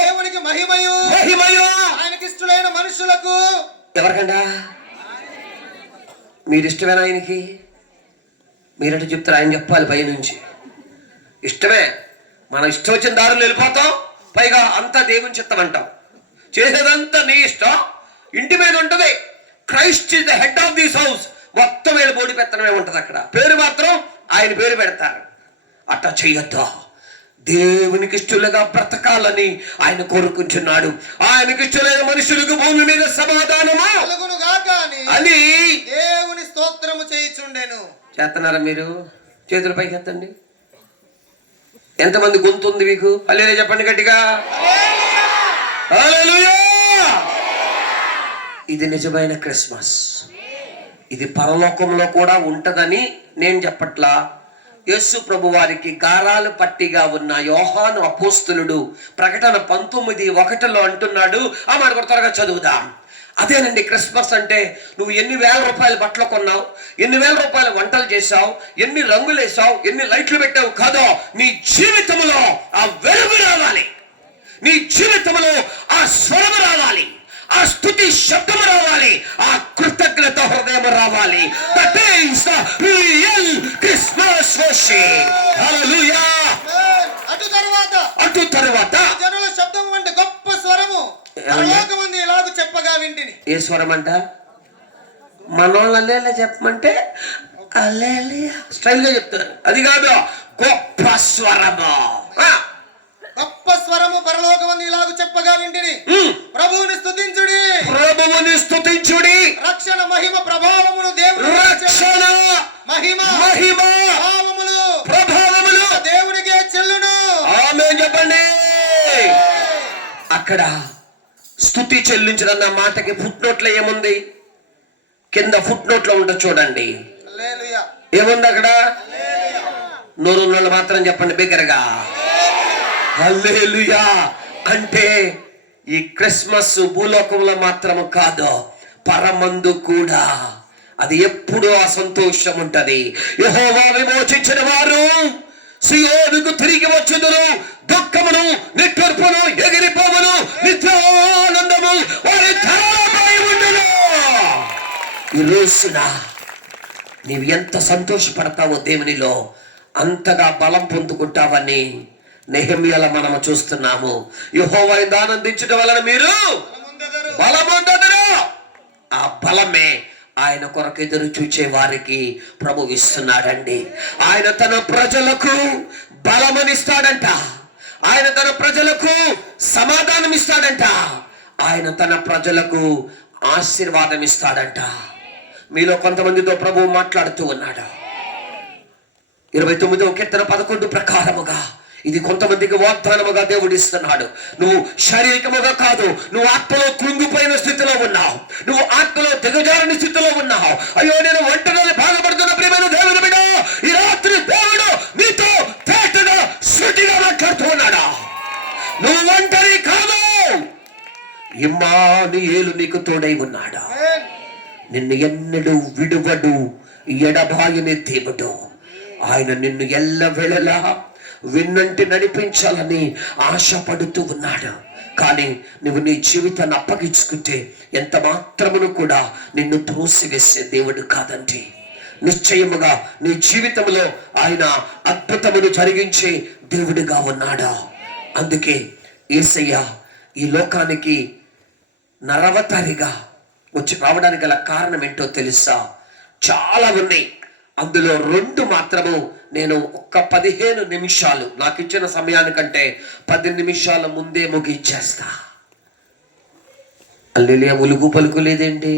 దేవునికి మహిమయు ఆయనకి ఇష్టమైన మనుషులకు. ఎవరికండా? మీరు ఇష్టమేనా ఆయనకి? మీరంటే చెప్తారు, ఆయన చెప్పాలి పై నుంచి. ఇష్టమే. మనం ఇష్టం వచ్చిన దారులు వెళ్ళిపోతాం, పైగా అంతా దేవుని చిత్తం అంటాం. చేసేదంతా నీ ఇష్టం. ఇంటి మీద ఉంటుంది Christ is the head of this house. మొత్తం వీళ్ళు బోడి పెత్తనమే ఉంటుంది అక్కడ. పేరు మాత్రం ఆయన పేరు పెడతారు. అట్లా చెయ్యొద్దు. దేవునికి ఇష్టలుగా బ్రతకాలని ఆయన కోరుకుంటున్నాడు. ఆయనకి ఇష్టమైన మనుషులకు భూమి మీద సమాధానమా అని దేవుని స్తోత్రము చేయుచుండెను. చేస్తున్నారా మీరు? చేతుల పైకి ఎత్తండి. ఎంతమంది గొంతు ఉంది మీకు? హల్లెలూయా చెప్పండి గట్టిగా. హల్లెలూయా. ఇది నిజమైన క్రిస్మస్. ఇది పరలోకంలో కూడా ఉంటదని నేను చెప్పట్లా. యేసు ప్రభు వారికి గారాలు పట్టిగా ఉన్న యోహాను అపోస్తలుడు ప్రకటన 19:1 అంటున్నాడు. ఆ మాట కూడా త్వరగా చదువుదాం. అదేనండి క్రిస్మస్ అంటే. నువ్వు ఎన్ని వేల రూపాయల బట్టలు కొన్నావు, ఎన్ని వేల రూపాయల వంటలు చేసావు, ఎన్ని రంగులు వేసావు, ఎన్ని లైట్లు పెట్టావు కాదో, నీ జీవితంలో ఆ వెలుగు రావాలి, నీ జీవితంలో ఆ స్వరము రావాలి, ఆ స్తుతి శబ్దము రావాలి, ఆ కృతజ్ఞత హృదయం రావాలి. That is the real Christmas worship. Hallelujah. అటు తరువాత జనుల శబ్దం వంటి గొప్ప స్వరము పరలోకమందు ఇలాగు చెప్పగా వింటిని. ఏ స్వరం అంట? మనోళ్ళ చెప్పమంటే స్టైల్ గా చెప్తారు. అది కాదు, గొప్ప స్వరము. గొప్ప స్వరము పరలోకమందు ఇలాగు చెప్పగా వింటిని. ప్రభువుని స్తుతించుడి. రక్షణ మహిమ ప్రభావమును దేవుని ప్రభావములు దేవునికే చెల్లును. ఆమేన్ చెప్పండి. అక్కడ స్తుతి చెల్లించడన్న మాటకి ఫుట్ నోట్లో ఏముంది? కింద ఫుట్ నోట్లో ఉంటుంది చూడండి. ఏముంది అక్కడ? నోరున్నోళ్ళు మాత్రం చెప్పండి బిగ్గరగా. హల్లెలూయా. అంటే ఈ క్రిస్మస్ భూలోకంలో మాత్రము కాదు, పరమందు కూడా అది ఎప్పుడూ ఆ సంతోషం ఉంటది. యెహోవా విమోచించిన వారు సియోనుకు తిరిగి వచ్చుదురు, దుఃఖమును నిట్టూర్పును ఎగిరిపోవును, నిత్యానందము వారి తలలపై ఉండును. ఈ రోజున నీవు ఎంత సంతోషపడతావో దేవునిలో అంతగా బలం పొందుకుంటావని నెహెమ్యాలో మనము చూస్తున్నాము. యెహోవా ఆనందించడం వలన మీరు బలముందెదరు. ఆ బలమే ఆయన కొరకు ఎదురు చూచే వారికి ప్రభువు ఇస్తున్నాడండి. ఆయన తన ప్రజలకు బలమనిస్తాడంట, ఆయన తన ప్రజలకు సమాధానం ఇస్తాడంట, ఆయన తన ప్రజలకు ఆశీర్వాదం ఇస్తాడంట. మీలో కొంతమందితో ప్రభువు మాట్లాడుతూ ఉన్నాడు. 29వ కీర్తన 11 ప్రకారముగా ఇది కొంతమందికి వాగ్దానముగా దేవుడు ఇస్తున్నాడు. నువ్వు శారీరకముగా కాదు, నువ్వు ఆత్మలో కృంగిపోయిన స్థితిలో ఉన్నావు, నువ్వు ఆత్మలో దిగజారిన స్థితిలో ఉన్నావు. అయ్యో నేను ఒంటరిగా బాధపడుతున్న ప్రియమైన దేవుని బిడ్డ, ఈ రాత్రి దేవుడు నీతో తేటగా సూటిగా మాట్లాడుతూ ఉన్నాడు. నువ్వు ఒంటరి కాదు, ఇమ్మానుయేలు నీకు తోడై ఉన్నాడు. నిన్ను ఎన్నడూ విడువడు, ఎడబాయని దేవుడు. ఆయన నిన్ను ఎల్లవేళలా విన్నంటి నడిపించాలని ఆశపడుతూ ఉన్నాడు. కానీ నువ్వు నీ జీవితాన్ని అప్పగించుకుంటే ఎంత మాత్రమును కూడా నిన్ను త్రోసివేసే దేవుడు కాదండి. నిశ్చయముగా నీ జీవితంలో ఆయన అద్భుతమును జరిగించే దేవుడిగా ఉన్నాడా. అందుకే యేసయ్య ఈ లోకానికి నరవతారిగా వచ్చి రావడానికి గల కారణం ఏంటో తెలుసా? చాలా ఉన్నాయి. అందులో 2 మాత్రము నేను ఒక్క 15 నిమిషాలు, నాకు ఇచ్చిన సమయానికంటే 10 నిమిషాల ముందే ముగించేస్తా. అల్లెలియా ఉలుగు పలుకు లేదేంటి?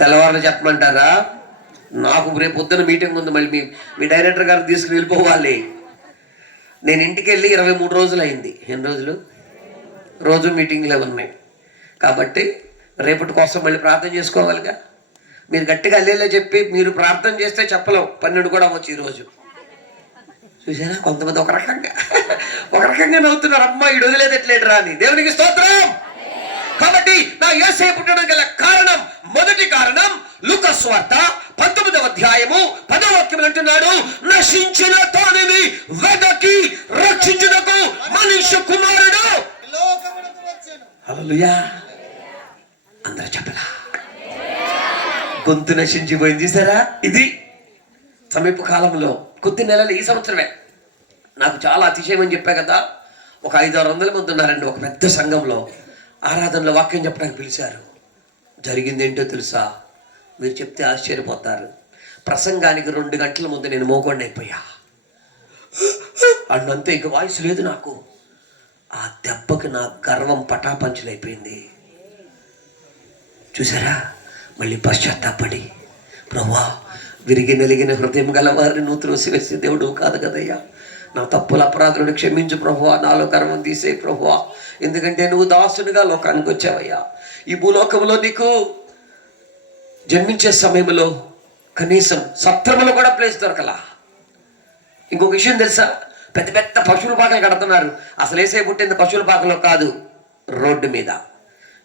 తెల్లవారులు చెప్పమంటారా? నాకు రేపు పొద్దున మీటింగ్ ఉంది, మళ్ళీ మీ డైరెక్టర్ గారు తీసుకుని వెళ్ళిపోవాలి. నేను ఇంటికి వెళ్ళి 23 రోజులు అయింది. ఎన్ని రోజులు? రోజు మీటింగ్లే ఉన్నాయి. కాబట్టి రేపటి కోసం మళ్ళీ ప్రార్థన చేసుకోవాలిగా. మీరు గట్టిగా అల్లేలా చెప్పి మీరు ప్రార్థన చేస్తే చెప్పలేం, 12 కూడా అవ్వచ్చు. ఈరోజు చూసారా కొంతమంది ఒక రకంగా నవ్వుతున్నారు, అమ్మ ఈ వదిలేదు ఎట్లేడురా అని. దేవునికి స్తోత్రం. కాబట్టి నా యేసయ్య పుట్టడానికి గల కారణం, మొదటి కారణం లూకా సువార్త 19వ అధ్యాయము 10వ వాక్యం అంటున్నాడు, నశించిన తానిని వెదకి రక్షించుటకు మనుష్య కుమారుడు లోకమునకు వచ్చెను. హల్లెలూయా. అందరూ చెప్పలా? గొంతు నశించిపోయింది చూసారా? ఇది సమీప కాలంలో కొద్ది నెలలు, ఈ సంవత్సరమే. నాకు చాలా అతిశయం అని చెప్పా కదా, ఒక 500-600 మంది ఉన్నారండి ఒక పెద్ద సంఘంలో. ఆరాధనలో వాక్యం చెప్పడానికి పిలిచారు. జరిగింది ఏంటో తెలుసా? మీరు చెప్తే ఆశ్చర్యపోతారు. ప్రసంగానికి 2 గంటల ముందు నేను మోగొండ అయిపోయా. అన్నంతే, ఇక వాయిస్ లేదు నాకు. ఆ దెబ్బకి నా గర్వం పటాపంచలైపోయింది. చూసారా? మళ్ళీ పశ్చాత్తాపడి, ప్రభువా విరిగి నలిగిన హృదయం గల వారిని నువ్వు త్రోసివేసే దేవుడు కాదు కదయ్యా, నా తప్పుల అపరాధులను క్షమించు ప్రభువా, నాలో గర్వం తీసే ప్రభువా, ఎందుకంటే నువ్వు దాసునిగా లోకానికి వచ్చావయ్యా. ఈ భూలోకంలో నీకు జన్మించే సమయంలో కనీసం సత్రములో కూడా ప్లేస్ దొరకలా. ఇంకొక విషయం తెలుసా? పెద్ద పెద్ద పశువుల పాకలు కడుతున్నారు. అసలు వేసే పుట్టింది పశువుల పాకలో కాదు, రోడ్డు మీద.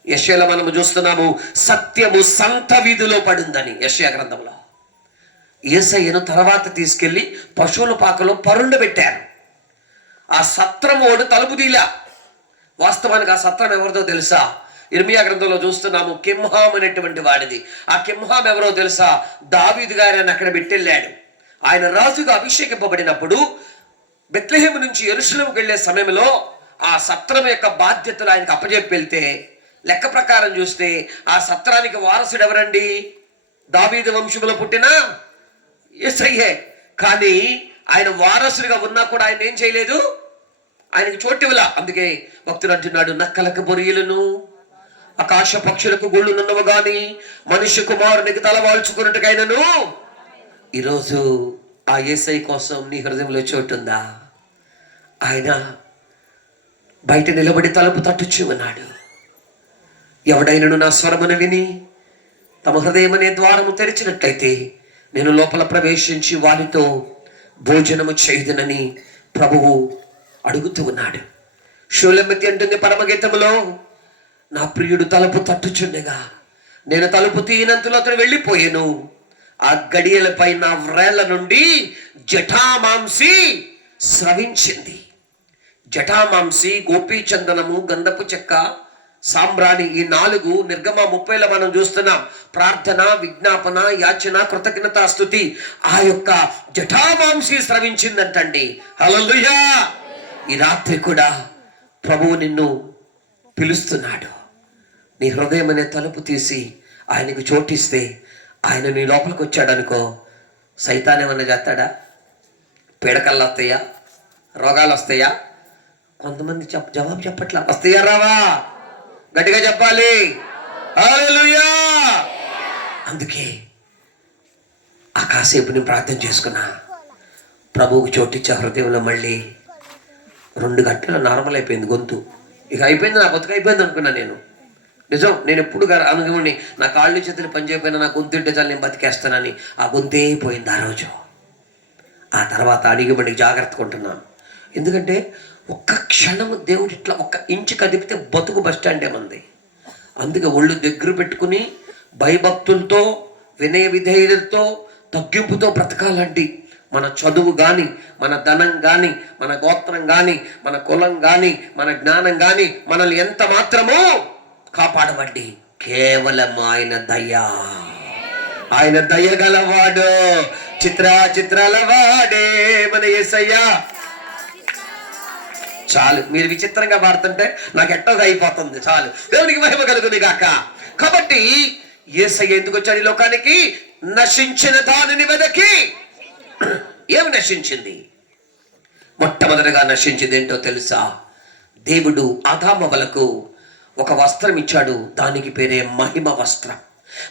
యెషయాలో మనము చూస్తున్నాము, సత్యము సంత వీధిలో పడిందని యెషయా గ్రంథంలో. యేసయ్యను తర్వాత తీసుకెళ్లి పశువుల పాకలో పరుండబెట్టారు. ఆ సత్రమోడు తలుపు తీలా. వాస్తవానికి ఆ సత్రం ఎవరిదో తెలుసా? ఇర్మియా గ్రంథంలో చూస్తున్నాము, కింహాం అనేటువంటి వాడిది. ఆ కింహాం ఎవరో తెలుసా? దావీదు గారిని అక్కడ పెట్టెళ్ళాడు. ఆయన రాజుగా అభిషేకింపబడినప్పుడు బెత్లెహేము నుంచి యెరూషలేముకు వెళ్లే సమయంలో ఆ సత్రం యొక్క బాధ్యతలు ఆయనకు అప్పజెప్పి వెళ్తే, లెక్క ప్రకారం చూస్తే ఆ సత్రానికి వారసుడు ఎవరండి? దావీదు వంశంలో పుట్టిన యేసయ్యే. కానీ ఆయన వారసుడిగా ఉన్నా కూడా ఆయన ఏం చేయలేదు, ఆయనకి చోటివలా. అందుకే భక్తుడు అంటున్నాడు, నక్కలకు బొరియలను ఆకాశ పక్షులకు గుళ్ళు నున్నవు గాని మనుష్య కుమారునికి తలవాల్చుకున్నట్టుకైనను. ఈరోజు ఆ యేసయ్య కోసం నీ హృదయంలో చోటుందా? ఆయన బయట నిలబడి తలుపు తట్టుచు ఉన్నాడు. ఎవడైనను నా స్వరమును విని తమ హృదయం అనే ద్వారము తెరిచినట్లయితే నేను లోపల ప్రవేశించి వారితో భోజనము చేయుదునని ప్రభువు అడుగుతూ ఉన్నాడు. షూలెమ్మితి అంటుంది పరమగీతములో, నా ప్రియుడు తలుపు తట్టుచుండగా నేను తలుపు తీయనంతలో అతడు వెళ్ళిపోయాను. ఆ గడియలపై నా వ్రేళ్ల నుండి జటామాంసి స్రవించింది. జటామాంసి, గోపీచందనము, గంధపు చెక్క, సాంబ్రాణి, ఈ 4 నిర్గమ 30లో మనం చూస్తున్నాం. ప్రార్థన, విజ్ఞాపన, యాచన, కృతజ్ఞతా స్తుతి. ఆ యొక్క జటామాంసి స్రవించిందంటండి. హల్లెలూయా. ఈ రాత్రి కూడా ప్రభువు నిన్ను పిలుస్తున్నాడు. నీ హృదయం అనే తలుపు తీసి ఆయనకు చోటిస్తే, ఆయన నీ లోపలికి వచ్చాడు అనుకో, సైతాన్ ఏమన్నా చేస్తాడా? పీడకళ్ళు వస్తాయా? రోగాలు వస్తాయా? కొంతమంది జవాబు చెప్పట్లా. వస్తాయా రావా? గట్టిగా చెప్పాలి. హల్లెలూయా. అందుకే ఆ కాసేపు నేను ప్రార్థన చేసుకున్నా. ప్రభువుకు చోటిచ్చే హృదయంలో మళ్ళీ 2 గంటలు నార్మల్ అయిపోయింది గొంతు. ఇక అయిపోయింది, నా బతుకు అయిపోయింది అనుకున్నా నేను. నిజం, నేను ఎప్పుడు అనుకోండి నా కాళ్ళు చేతులు పనిచేయకపోయినా నా గొంతు ఉంటే చాలు నేను బతికేస్తానని. ఆ గొంతే పోయింది ఆ రోజు. ఆ తర్వాత అడిగిబడికి జాగ్రత్తగా ఉంటున్నాను. ఎందుకంటే ఒక్క క్షణము దేవుడు ఇట్లా 1 ఇంచు కదిపితే బతుకు బస్ స్టాండ్ ఏమంది. అందుకే ఒళ్ళు దగ్గర పెట్టుకుని భయభక్తులతో, వినయ విధేయులతో, తగ్గింపుతో బ్రతకాలంటే మన చదువు కానీ, మన ధనం కానీ, మన గోత్రం కానీ, మన కులం కానీ, మన జ్ఞానం కానీ మనల్ని ఎంత మాత్రమో కాపాడబడ్డి కేవలం ఆయన దయ. ఆయన దయగలవాడు, చిత్రాల వాడే మన యేసయ్యా. చాలు, మీరు విచిత్రంగా పాడుతుంటే నాకు ఎట్టోగా అయిపోతుంది. చాలు, దేవునికి మహిమ కలుగుతుంది గాక. కాబట్టి యేసయ్య ఎందుకు వచ్చాడు ఈ లోకానికి? నశించిన దానిని వెదకి. ఏమి నశించింది? మొట్టమొదటిగా నశించింది ఏంటో తెలుసా? దేవుడు ఆదామవలకు ఒక వస్త్రం ఇచ్చాడు. దానికి పేరే మహిమ వస్త్రం.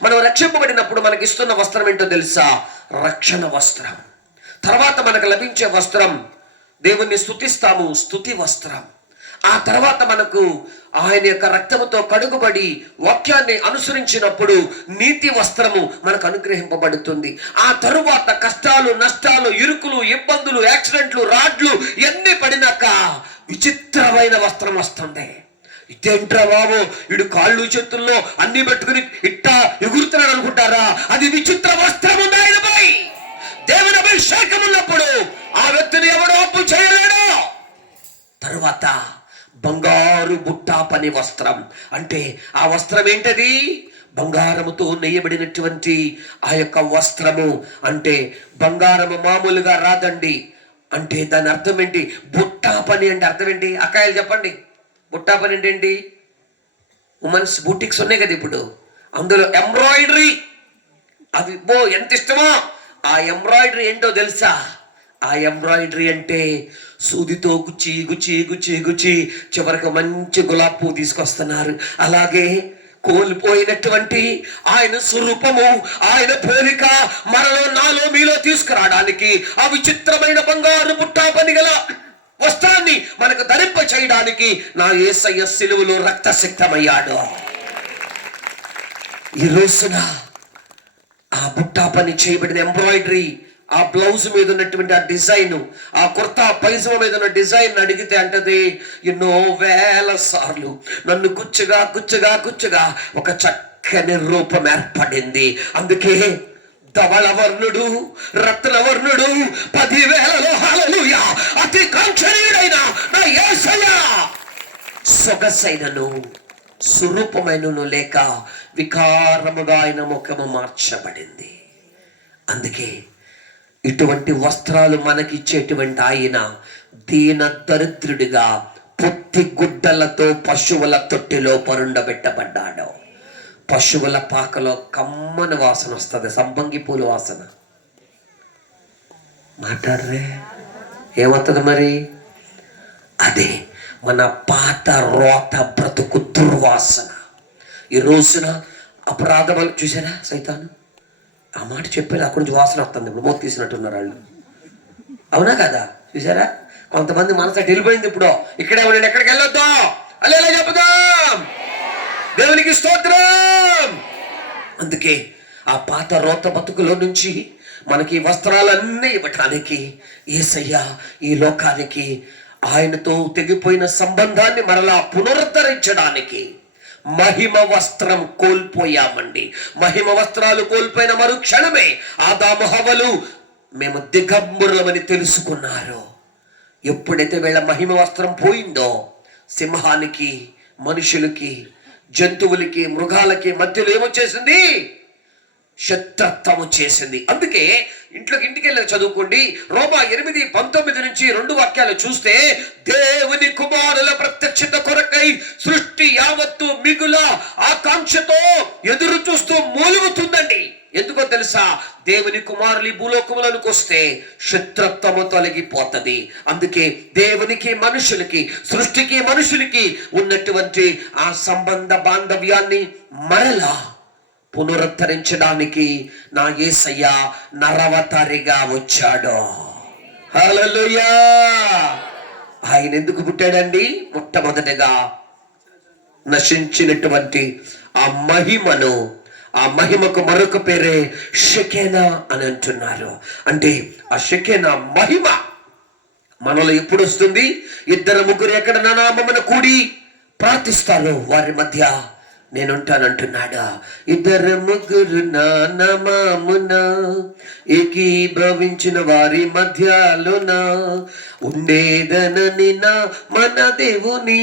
మనం రక్షింపబడినప్పుడు మనకి ఇస్తున్న వస్త్రం ఏంటో తెలుసా? రక్షణ వస్త్రం. తర్వాత మనకు లభించే వస్త్రం, దేవుణ్ణి స్తుతిస్తాము, స్తుతి వస్త్రం. ఆ తర్వాత మనకు ఆయన యొక్క రక్తముతో కడుగుబడి వాక్యాన్ని అనుసరించినప్పుడు నీతి వస్త్రము మనకు అనుగ్రహింపబడుతుంది. ఆ తరువాత కష్టాలు, నష్టాలు, ఇరుకులు, ఇబ్బందులు, యాక్సిడెంట్లు, రాడ్లు ఎన్ని పడినాక విచిత్రమైన వస్త్రం వస్తుంది. ఇదేంట్రా బాబు, వీడు కాళ్ళు చేతుల్లో అన్ని పెట్టుకుని ఇట్టా ఎగురుతున్నాడు అనుకుంటారా? అది విచిత్ర వస్త్రం ఉంది ఆయనపై. దేవుని అభిషేకం ఉన్నప్పుడు ఆ వ్యక్తిని ఎవడో అప్పు చేయలేడు. తరువాత బంగారు బుట్టా పని వస్త్రం. అంటే ఆ వస్త్రం ఏంటది? బంగారముతో నెయ్యబడినటువంటి ఆ యొక్క వస్త్రము. అంటే బంగారము మామూలుగా రాదండి. అంటే దాని అర్థం ఏంటి? బుట్టా పని అంటే అర్థం ఏంటి? అక్కాయలు చెప్పండి, బుట్టా పని అంటే ఏంటి? ఉమెన్స్ బూటిక్స్ ఉన్నాయి కదా ఇప్పుడు, అందులో ఎంబ్రాయిడరీ, అవి ఎంత ఇష్టమో. ఆ ఎంబ్రాయిడరీ ఏంటో తెలుసా? ఆ ఎంబ్రాయిడరీ అంటే సూదితో గుచ్చి గుచ్చి గుచ్చి గుచ్చి చివరికి మంచి గులాబీ పువ్వు తీసుకొస్తున్నారు. అలాగే కోల్పోయినటువంటి ఆయన స్వరూపము, ఆయన పోలిక మనలో, నాలో, మీలో తీసుకురావడానికి ఆ విచిత్రమైన బంగారు బుట్టా పని గల వస్త్రాన్ని మనకు ధరింప చేయడానికి నా యేసయ్య సిలువలో రక్తసిక్తమయ్యాడు. ఈ రోజున ఆ బుట్టా పని చేయబడిన ఎంబ్రాయిడరీ, ఆ బ్లౌజ్ మీద ఉన్నటువంటి ఆ డిజైన్, ఆ కుర్తా పైజమా మీద ఉన్న డిజైన్ అడిగితే అంటది, ఎన్నో వేల సార్లు నన్ను గుచ్చుగా గుచ్చుగా గుచ్చుగా ఒక చక్కని రూపం ఏర్పడింది. అందుకే ధవళవర్ణుడు, రత్నవర్ణుడు, 10,000లో హల్లెలూయా అతి కాంక్షణీయుడైన నా యేసయ్య సొగసైనను స్వరూపమైనను లేక వికారముగా ఆయన ముఖము మార్చబడింది. అందుకే ఇటువంటి వస్త్రాలు మనకిచ్చేటువంటి ఆయన దీన దరిద్రుడిగా పొత్తి గుడ్డలతో పశువుల తొట్టిలో పరుండబెట్టబడ్డాడు. పశువుల పాకలో కమ్మని వాసన వస్తుంది, సంపంగి పూల వాసన. మాట్లాడరే, ఏమవుతుంది మరి? అదే మన పాత రోత బ్రతుకు దుర్వాసన. ఈ రోజున అపరాధములు చూసారా? సైతాను ఆ మాట చెప్పారు, అక్కడి నుంచి వాసన వస్తుంది. ఇప్పుడు మోత తీసినట్టున్నారు వాళ్ళు, అవునా కదా? చూసారా? కొంతమంది మనసు వెళ్ళిపోయింది. ఇప్పుడు ఇక్కడే ఉండండి, ఎక్కడికి వెళ్ళొద్దు, అలా చెప్పుదాం. దేవునికి స్తోత్రం. అందుకే ఆ పాత రోత బతుకులో నుంచి మనకి వస్త్రాలన్నీ ఇవ్వటానికి యేసయ్య ఈ లోకానికి ఆయనతో తెగిపోయిన సంబంధాన్ని మరలా పునరుద్ధరించడానికి మహిమ వస్త్రం కోల్పోయామండి. మహిమ వస్త్రాలు కోల్పోయిన మరుక్షణమే ఆదాము హవ్వలు మేము దిగంబరులమని తెలుసుకున్నారు. ఎప్పుడైతే వీళ్ళ మహిమ వస్త్రం పోయిందో సింహానికి, మనుషులకి, జంతువులకి, మృగాలకి మధ్యలో ఏమొచ్చేసింది? శత్రుత్వము చేసింది. అందుకే ఇంటికి వెళ్ళి చదువుకోండి. రోమా 8:19 నుంచి 2 వాక్యాలు చూస్తే, దేవుని కుమారుల ప్రత్యక్షత కొరకై సృష్టి యావత్తు మిగుల ఆకాంక్షతో ఎదురు చూస్తూ మూలుగుతుందండి. ఎందుకో తెలుసా? దేవుని కుమారులు భూలోకములకు వస్తే శత్రుత్వము తొలగిపోతుంది. అందుకే దేవునికి మనుషులకి, సృష్టికి మనుషులకి ఉన్నటువంటి ఆ సంబంధ బాంధవ్యాన్ని మరలా పునరుద్ధరించడానికి నా యేసయ్య నరవతారిగా వచ్చాడు. హల్లెలూయా! ఆయన ఎందుకు పుట్టాడండి? మొట్టమొదటిగా నశించినటువంటి ఆ మహిమను, ఆ మహిమకు మరొక పేరే షెకెనా అని అంటున్నారు. అంటే ఆ షెకెనా మహిమ మనలో ఎప్పుడు వస్తుంది? 2-3 ఎక్కడ నా నామమున కూడి ప్రార్థిస్తారు వారి మధ్య నేనుంటానంటున్నాడా. 2-3 నా నామమున ఏకీభవించిన వారి మధ్యలోన ఉండేదనని నా మన దేవుని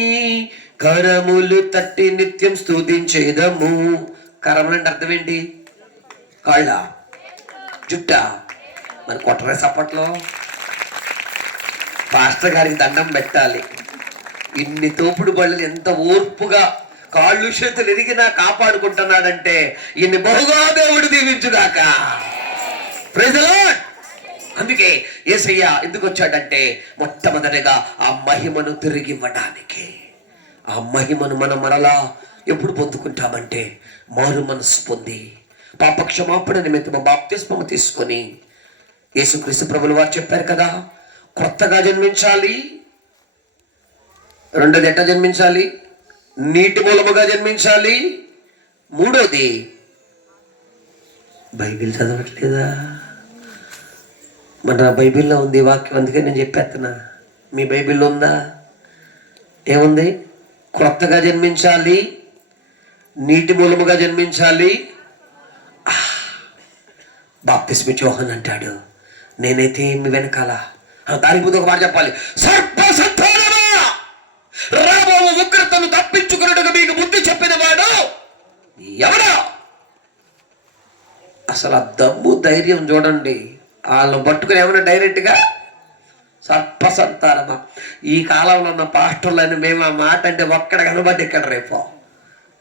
కరములు తట్టి నిత్యం స్తుతించేదము. కరములు అంటే అర్థం ఏంటి? కాళ్ళ, జుట్ట? మరి కొట్టరే సప్పట్లో. పాస్టర్ గారికి దండం పెట్టాలి. ఇన్ని తోపుడు బళ్ళు ఎంత ఓర్పుగా కాళ్ళు చేతులు ఎరిగినా కాపాడుకుంటున్నాడంటే ఇన్ని బహుగా దేవుడు దీవించుగాక. Praise the lord. అందుకే యేసయ్య ఎందుకు వచ్చాడంటే మొట్టమొదటిగా ఆ మహిమను తిరిగి ఇవ్వడానికి. ఆ మహిమను మనం మరలా ఎప్పుడు పొందుకుంటామంటే మారు మనసు పొంది పాపక్షమాపణ నిమిత్తము బాప్తిస్మము తీసుకొని, యేసుక్రీస్తు ప్రభులు వారు చెప్పారు కదా, కొత్తగా జన్మించాలి. రెండోది ఎట్లా జన్మించాలి? నీటి మూలముగా జన్మించాలి. మూడోది బైబిల్ చదవట్లేదా? మన బైబిల్లో ఉంది వాక్యం, అందుకే నేను చెప్పేస్తున్నా. మీ బైబిల్లో ఉందా? ఏముంది? కొత్తగా జన్మించాలి, నీటి మూలముగా జన్మించాలి. బాప్తిస్మ యోహాను అంటాడు, నేనైతే మీ వెనకాల దానికి ముందు ఒక మాట చెప్పాలి. సర్పసంతానమా, రాబో ఉగ్రతను తప్పించుకున్నట్టుగా మీకు బుద్ధి చెప్పిన వాడు ఎవడా? అసలు ఆ దమ్ము ధైర్యం చూడండి. వాళ్ళని పట్టుకుని ఏమన్నా డైరెక్ట్గా సర్పసంతానమా. ఈ కాలంలో ఉన్న పాస్టర్లని మేము ఆ మాట అంటే ఒక్కడ కనబడి ఇక్కడ రేపో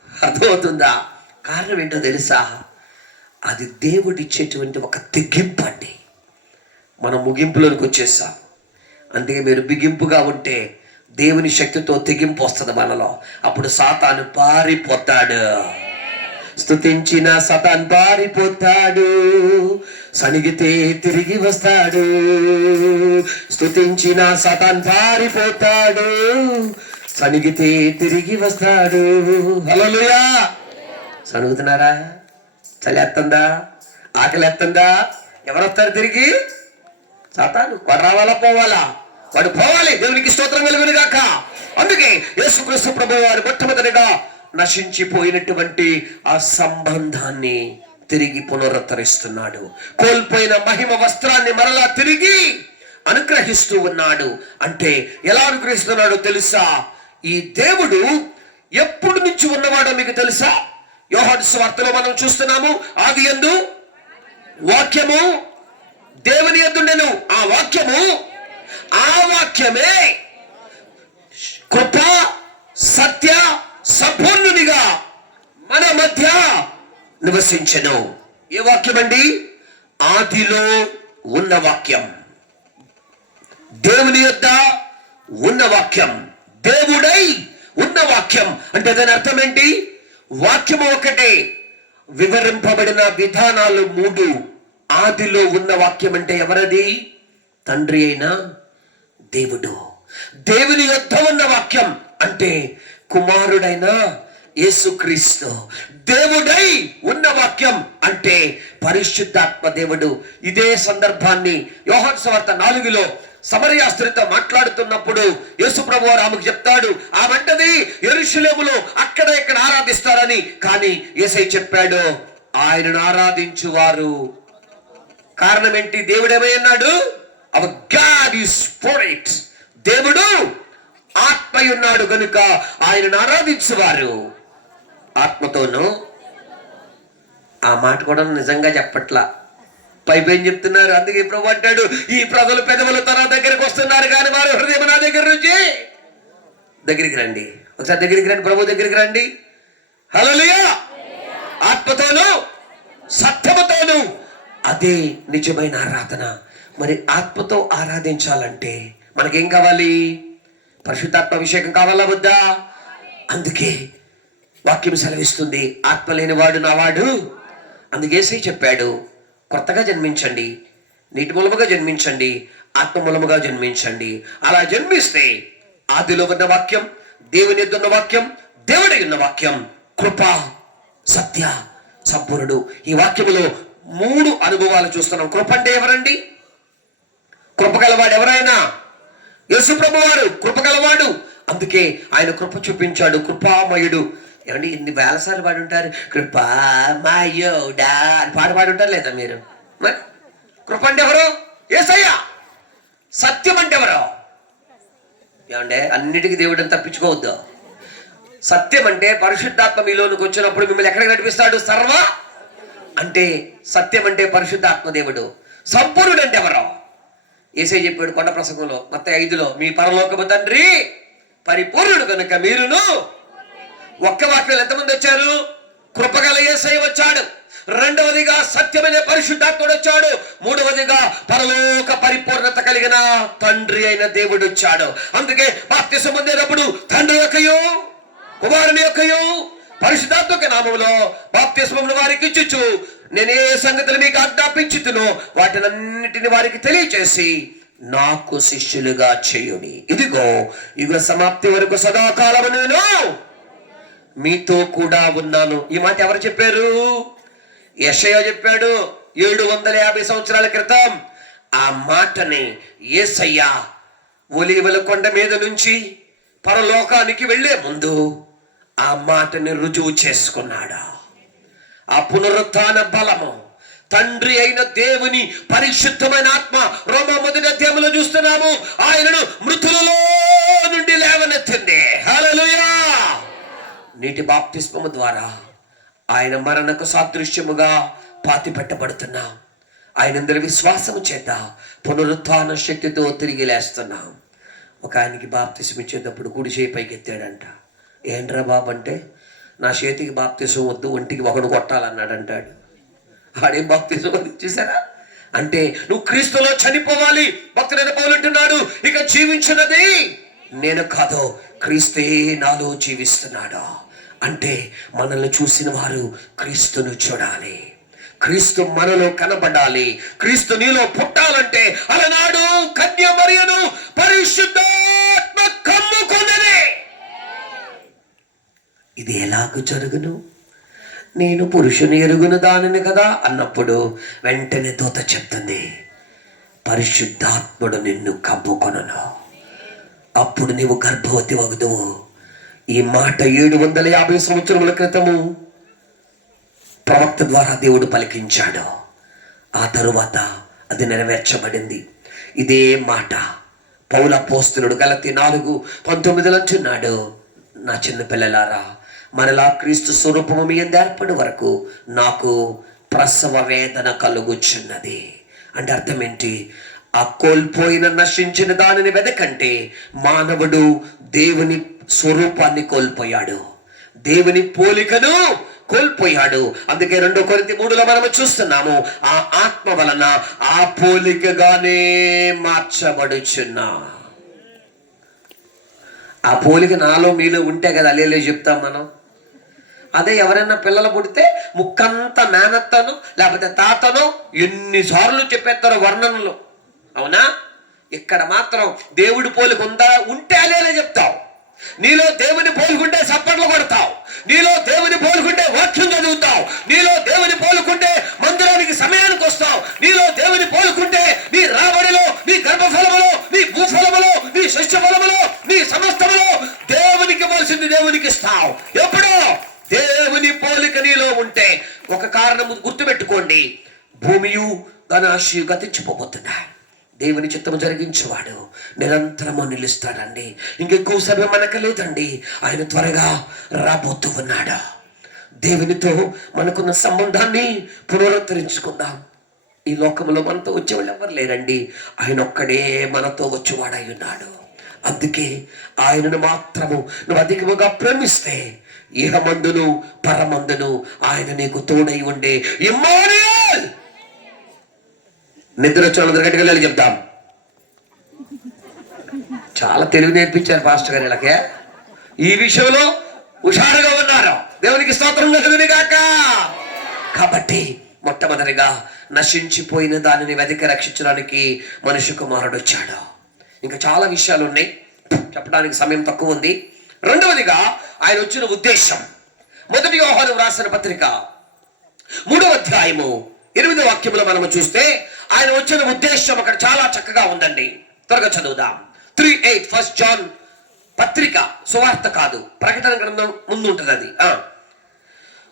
అర్థమవుతుందా? కారణం ఏంటో తెలుసా? అది దేవుడిచ్చేటువంటి ఒక తెగింపు అండి. మనం ముగింపులోకి వచ్చేసాం. అందుకే మీరు బిగింపుగా ఉంటే దేవుని శక్తితో తెగింపు వస్తుంది మనలో. అప్పుడు సాతాను పారిపోతాడు. స్తుతించిన సాతాను పారిపోతాడు, సనిగితే తిరిగి వస్తాడు. స్తుతించిన సాతాను పారిపోతాడు, సనిగితే తిరిగి వస్తాడు. హల్లెలూయా! సనుగుతున్నారా? చలేస్తుందా? ఆకలేస్తుందా? ఎవరు వస్తారు తిరిగి? సాతాను. వాడు రావాలా పోవాలా? వాడు పోవాలి. దేవునికి స్తోత్రం కలుగును గాక. అందుకే యేసుక్రీస్తు ప్రభువు వారు మొట్టమొదటిగా నశించిపోయినటువంటి ఆ సంబంధాన్ని తిరిగి పునరుద్ధరిస్తున్నాడు. కోల్పోయిన మహిమ వస్త్రాన్ని మరలా తిరిగి అనుగ్రహిస్తూ ఉన్నాడు. అంటే ఎలా అనుగ్రహిస్తున్నాడో తెలుసా? ఈ దేవుడు ఎప్పుడు నుంచి ఉన్నవాడో మీకు తెలుసా? యోహాను సువార్తలో మనం చూస్తున్నాము, ఆదియందు వాక్యము దేవుని యందుండెను. ఆ వాక్యమే కృప సత్య సంపూర్ణునిగా మన మధ్య నివసించెను. ఏ వాక్యం అండి? ఆదిలో ఉన్న వాక్యం, దేవుని యొద్ద ఉన్న వాక్యం, దేవుడై ఉన్న వాక్యం. అంటే దాని అర్థం ఏంటి? వాక్యము ఒకటే, వివరింపబడిన విధానాలు 3. ఆదిలో ఉన్న వాక్యం అంటే ఎవరది? తండ్రి అయిన దేవుడు. దేవుని యొద్ద ఉన్న వాక్యం అంటే కుమారుడైన యేసుక్రీస్తు. దేవుడై ఉన్న వాక్యం అంటే పరిశుద్ధాత్మ దేవుడు. ఇదే సందర్భాన్ని యోహాను సువార్త 4లో సమరయ స్త్రీతో మాట్లాడుతున్నప్పుడు యేసు ప్రభు వారు ఆమెకు చెప్తాడు, ఆమంటది యెరూషలేములో అక్కడ ఇక్కడ ఆరాధిస్తారని. కానీ యేసయ్య చెప్పాడు, ఆయనను ఆరాధించువారు. కారణం ఏంటి? దేవుడేమై అన్నాడు? Hour God is spirit. దేవుడు ఆత్మై ఉన్నాడు గనుక ఆయనను ఆరాధించువారు ఆత్మతోనూ. ఆ మాట కూడా నిజంగా చెప్పట్లా, పైపైన చెప్తున్నారు. అందుకే ప్రభు అంటాడు, ఈ ప్రజలు పెదవులతో నా దగ్గరికి వస్తున్నారు కానీ వారు హృదయం నా దగ్గర నుంచి దగ్గరికి రండి. ఒకసారి దగ్గరికి రండి, ప్రభు దగ్గరికి రండి. హల్లెలూయా. ఆత్మతోనూ సత్యముతోనూ, అదే నిజమైన ఆరాధన. మరి ఆత్మతో ఆరాధించాలంటే మనకేం కావాలి? పరిశుద్ధాత్మ అభిషేకం కావాలా వద్దా? అందుకే వాక్యం సెలవిస్తుంది, ఆత్మ లేనివాడు నావాడు. అందుకే యేసయ్య చెప్పాడు, కొత్తగా జన్మించండి, నీటి మూలముగా జన్మించండి, ఆత్మ మూలముగా జన్మించండి. అలా జన్మిస్తే ఆదిలో ఉన్న వాక్యం, దేవుని యొద్ద ఉన్న వాక్యం, దేవుడి ఉన్న వాక్యం, కృప సత్య సంపూర్ణుడు. ఈ వాక్యములో 3 అనుభవాలు చూస్తున్నాం. కృప అంటే ఎవరండి? కృప గలవాడు ఎవరైనా యేసు ప్రభు వారు కృప గలవాడు. అందుకే ఆయన కృప చూపించాడు, కృపామయుడు. ఏమండి, ఇన్ని వేల సార్లు పాడి ఉంటారు, కృపామయుడా అని పాడి ఉంటారు లేదా మీరు? మరి కృప అంటే ఎవరు? యేసయ్య. సత్యం అంటే ఎవరు? ఏమంటే అన్నిటికీ దేవుడిని తప్పించుకోవద్దు. సత్యం అంటే పరిశుద్ధాత్మ మీలోనికి వచ్చినప్పుడు మిమ్మల్ని ఎక్కడికి నడిపిస్తాడు? సర్వ అంటే సత్యం అంటే పరిశుద్ధాత్మ దేవుడు. సంపూర్ణుడు అంటే ఎవరు? యేసయ్య చెప్పాడు కొండ ప్రసంగంలో మత్తయి 5లో, మీ పరలోకపు తండ్రి పరిపూర్ణుడు కనుక మీరును. ఒక్క వాక్యంలో ఎంతమంది వచ్చారు? కృపగల యేసయ్య వచ్చాడు. రెండవదిగా సత్యమైన పరిశుద్ధాత్ముడు వచ్చాడు. మూడవదిగా పరలోక పరిపూర్ణత కలిగిన తండ్రి అయిన దేవుడు వచ్చాడు. అందుకే బాప్తిసం పొందేటప్పుడు తండ్రి యొక్కయు కుమారుని యొక్కయు పరిశుద్ధాత్మక నామములో బాప్తిస్మమును వారికి ఇచ్చుచు, నేను ఏ సంగతులు మీకు ఆజ్ఞాపించుతునో వాటినన్నిటిని వారికి తెలియచేసి నాకు శిష్యులుగా చేయుడి. ఇదిగో యుగ సమాప్తి వరకు సదాకాలము నేను మీతో కూడా ఉన్నాను. ఈ మాట ఎవరు చెప్పారు? యెషయా చెప్పాడు 750 సంవత్సరాల క్రితం. ఆ మాటని యేసయ్య ఒలీవల కొండ మీద నుంచి పరలోకానికి వెళ్లే ముందు ఆ మాటని రుజువు చేసుకున్నాడు. ఆ పునరుత్థాన బలము తండ్రి అయిన దేవుని పరిశుద్ధమైన ఆత్మ, రోమా 1వ అధ్యాయంలో చూస్తున్నాము, ఆయనను మృతులలో నుండి లేవనెత్తింది. హల్లెలూయా. నీటి బాప్తిస్మము ద్వారా ఆయన మరణకు సాదృశ్యముగా పాతి పెట్టబడుతున్నాం. ఆయనందరి విశ్వాసము చేత పునరుత్థాన శక్తితో తిరిగి లేస్తున్నాం. ఒక ఆయనకి బాప్తిసం ఇచ్చేటప్పుడు కుడి చేయి పైకి ఎత్తాడంట. ఏంట్రా బాబు అంటే, నా చేతికి బాప్తిసం వద్దు, ఒంటికి ఒకడు కొట్టాలన్నాడు అంటాడు. ఆడేం బాప్తిసం చూసారా? అంటే నువ్వు క్రీస్తులో చనిపోవాలి. భక్తుడైన పౌలు అంటున్నాడు, ఇక జీవించినది నేను కాదు, క్రీస్తే నాలో జీవిస్తున్నాడు. అంటే మనల్ని చూసిన వారు క్రీస్తును చూడాలి, క్రీస్తు మనలో కనబడాలి. క్రీస్తు నీలో పుట్టాలంటే అలనాడు కన్య మరియను పరిశుద్ధాత్మ కమ్ముకొన్నది. ఇది ఎలాగూ జరుగును? నేను పురుషుని ఎరుగును దానిని కదా అన్నప్పుడు వెంటనే దూత చెప్తుంది, పరిశుద్ధాత్ముడు నిన్ను కమ్ముకొనును, అప్పుడు నీవు గర్భవతి వగుదువు. ఈ మాట 750 సంవత్సరముల క్రితము ప్రవక్త ద్వారా దేవుడు పలికించాడు. ఆ తరువాత అది నెరవేర్చబడింది. ఇదే మాట పౌలు అపోస్తలుడు గలతీ 4:19 అంటున్నాడు, నా చిన్న పిల్లలారా, మనలా క్రీస్తు స్వరూపము మీ యందు ఏర్పడు వరకు నాకు ప్రసవ వేదన కలుగుచున్నది. అంటే అర్థం ఏంటి? ఆ కోల్పోయిన నశించిన దానిని వెదకంటే మానవుడు దేవుని స్వరూపాన్ని కోల్పోయాడు, దేవుని పోలికను కోల్పోయాడు. అందుకే 2 కొరింథీ 3లో మనము చూస్తున్నాము, ఆ ఆత్మ వలన ఆ పోలికగానే మార్చబడుచున్నా. ఆ పోలిక నాలో మీలో ఉంటే కదా అల్లే చెప్తాం మనం. అదే ఎవరైనా పిల్లలు పుడితే ముక్కంతా మేనత్తను లేకపోతే తాతను ఎన్నిసార్లు చెప్పేస్తారో వర్ణనలు, అవునా? ఇక్కడ మాత్రం దేవుడి పోలిక ఉందా? ఉంటే అలేలే చెప్తావు. నీలో దేవుని పోలుకుంటే చప్పట్లు కొడతావు, నీలో దేవుని పోలుకుంటే వాక్యం చదువుతావు, నీలో దేవుని పోలుకుంటే మందిరానికి సమయానికి వస్తావు, నీలో దేవుని పోలుకుంటే నీ రాబడిలో, నీ గర్భఫలములో, నీ భూమియు దాని ఆశయు గతించిపోతున్నాయి. దేవుని చిత్తము జరిగించేవాడు నిరంతరము నిలుస్తాడండి. ఇంకెక్కువ సమయం మనకు లేదండి. ఆయన త్వరగా రాబోతూ ఉన్నాడు. దేవునితో మనకున్న సంబంధాన్ని పునరుద్ధరించుకుందాం. ఈ లోకంలో మనతో వచ్చేవాళ్ళు ఎవరు లేరండి. ఆయన ఒక్కడే మనతో వచ్చేవాడై ఉన్నాడు. అందుకే ఆయనను మాత్రము నువ్వు అధికముగా ప్రేమిస్తే ఇహమందును పరమందును ఆయన నీకు తోడై ఉండే ఇమ్మానుయేల్. నిద్ర వచ్చిన గట్టిగా వెళ్ళి చెప్దాం. చాలా తెలివి నేర్పించారు పాస్టర్ గారు ఇలాగే. ఈ విషయంలో హుషారుగా ఉన్నారు. దేవునికి స్తోత్రం కలుగును గాక. కాబట్టి మొట్టమొదటిగా నశించిపోయిన దానిని వెతికి రక్షించడానికి మనుష్య కుమారుడు వచ్చాడు. ఇంకా చాలా విషయాలు ఉన్నాయి, చెప్పడానికి సమయం తక్కువ ఉంది. రెండవదిగా ఆయన వచ్చిన ఉద్దేశం. 1 యోహాను వ్రాసిన పత్రిక 3వ అధ్యాయము 8వ వాక్యంలో మనము చూస్తే ఆయన వచ్చిన ఉద్దేశం అక్కడ చాలా చక్కగా ఉందండి. త్వరగా చదువుదాం. 3:8 1 జాన్ పత్రిక, సువార్త కాదు, ప్రకటన గ్రంథం ముందు ఉంటుంది అది.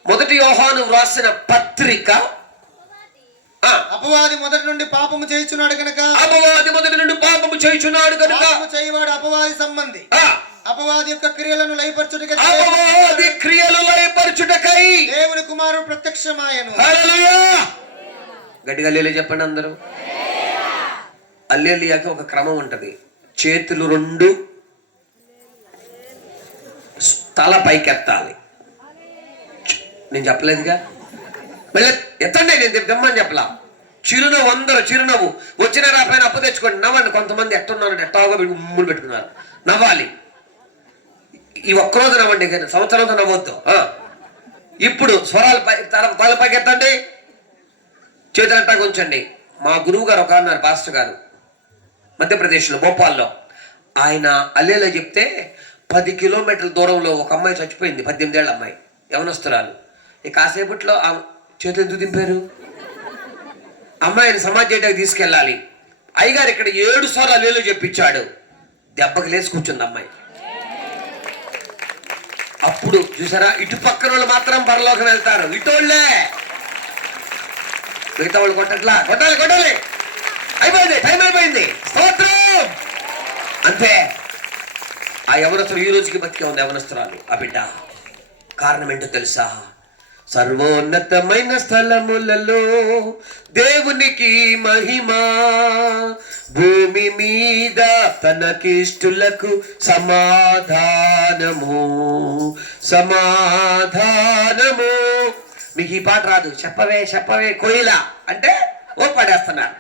1 యోహాను వ్రాసిన పత్రిక. అపవాది మొదటి నుండి పాపము చేయుచున్నాడు కనుక, అపవాది మొదటి నుండి పాపము చేయుచున్నాడు కనుక, పాపము చేయవాడు అపవాది సంబంధి. అపవాది యొక్క క్రియలను లయపరచుటకై, అపవాది క్రియలు లయపరచుటకై దేవుని కుమారుడు ప్రత్యక్షమాయెను. హల్లెలూయా. గట్టిగా హల్లెలూయా చెప్పండి అందరూ. హల్లెలూయాకి ఒక క్రమం ఉంటది. చేతులు 2 తల పైకెత్తాలి. నేను చెప్పలేదుగా, మళ్ళీ ఎత్తండి. నేను దమ్మని చెప్పలా. చిరునవ్వు, అందరూ చిరునవ్వు. వచ్చిన రాపైన అప్పు తెచ్చుకోండి, నవ్వండి. కొంతమంది ఎట్టున్నారు ఎట్టాగా ముమ్ములు పెట్టుకున్నారు. నవ్వాలి. ఈ ఒక్కరోజు నవ్వండి, సంవత్సరంతో నవ్వద్దు. ఇప్పుడు స్వరాలు తల పైకి ఎత్తండి, చేతులంటా ఉంచండి. మా గురువు గారు ఒక అన్నారు, పాస్టర్ గారు, మధ్యప్రదేశ్లో భోపాల్లో. ఆయన అల్లేలో చెప్తే 10 కిలోమీటర్ల దూరంలో ఒక అమ్మాయి చచ్చిపోయింది. 18 ఏళ్ళ అమ్మాయి, యవనస్తురాలు. ఈ కాసేపట్లో ఆ చేతులు ఎందుకు దింపారు? అమ్మాయిని సమాధి చేయడానికి తీసుకెళ్ళాలి. అయ్యగారు ఇక్కడ 7 సార్లు అల్లేలో చెప్పించాడు. దెబ్బకి లేచి కూర్చుంది అమ్మాయి. అప్పుడు చూసారా, ఇటు పక్కన వాళ్ళు మాత్రం పరలోకం వెళ్తారు, ఇటోళ్ళే. మిగతా వాళ్ళు కొట్టట్లా. కొట్టాలి కొట్టాలి, అయిపోయింది, టైం అయిపోయింది. స్తోత్రం. అంతే. ఆ యవనస్తులు ఈ రోజుకి బతికే ఉంది, యవనస్తురాలు ఆ బిడ్డ. కారణం ఏంటో తెలుసా? సర్వోన్నతమైన స్థలములలో దేవునికి మహిమ, భూమి మీద తనకిష్టులకు సమాధానము, సమాధానము. మీకు ఈ పాట రాదు, చెప్పవే చెప్పవే కోయిలా అంటే ఓ పడేస్తున్నారు.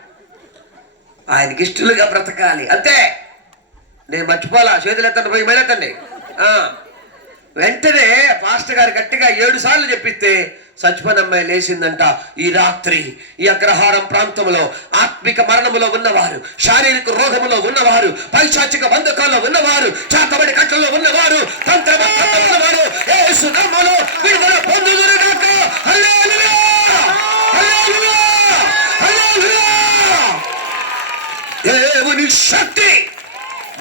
ఆయనకి ఇష్టలుగా బ్రతకాలి, అంతే. నేను మర్చిపోలా. చేతులు ఎత్తండి, పోయి మెడెత్తండి. వెంటనే పాస్టర్ గారు గట్టిగా 7 సార్లు చెప్పిస్తే చచ్చిపోయిన అమ్మాయి లేచిందంట. ఈ రాత్రి ఈ అగ్రహారం ప్రాంతంలో ఆత్మిక మరణములో ఉన్నవారు, శారీరక రోగములో ఉన్నవారు, పైశాచిక బంధకాల్లో ఉన్నవారు, చాతబడి కట్టల్లో ఉన్నవారు, తంత్రమంత్రంలో ఉన్నవారు యేసు నామములో విడుదల పొందుదురు గాక. హల్లెలూయా, హల్లెలూయా, హల్లెలూయా. దేవుని శక్తి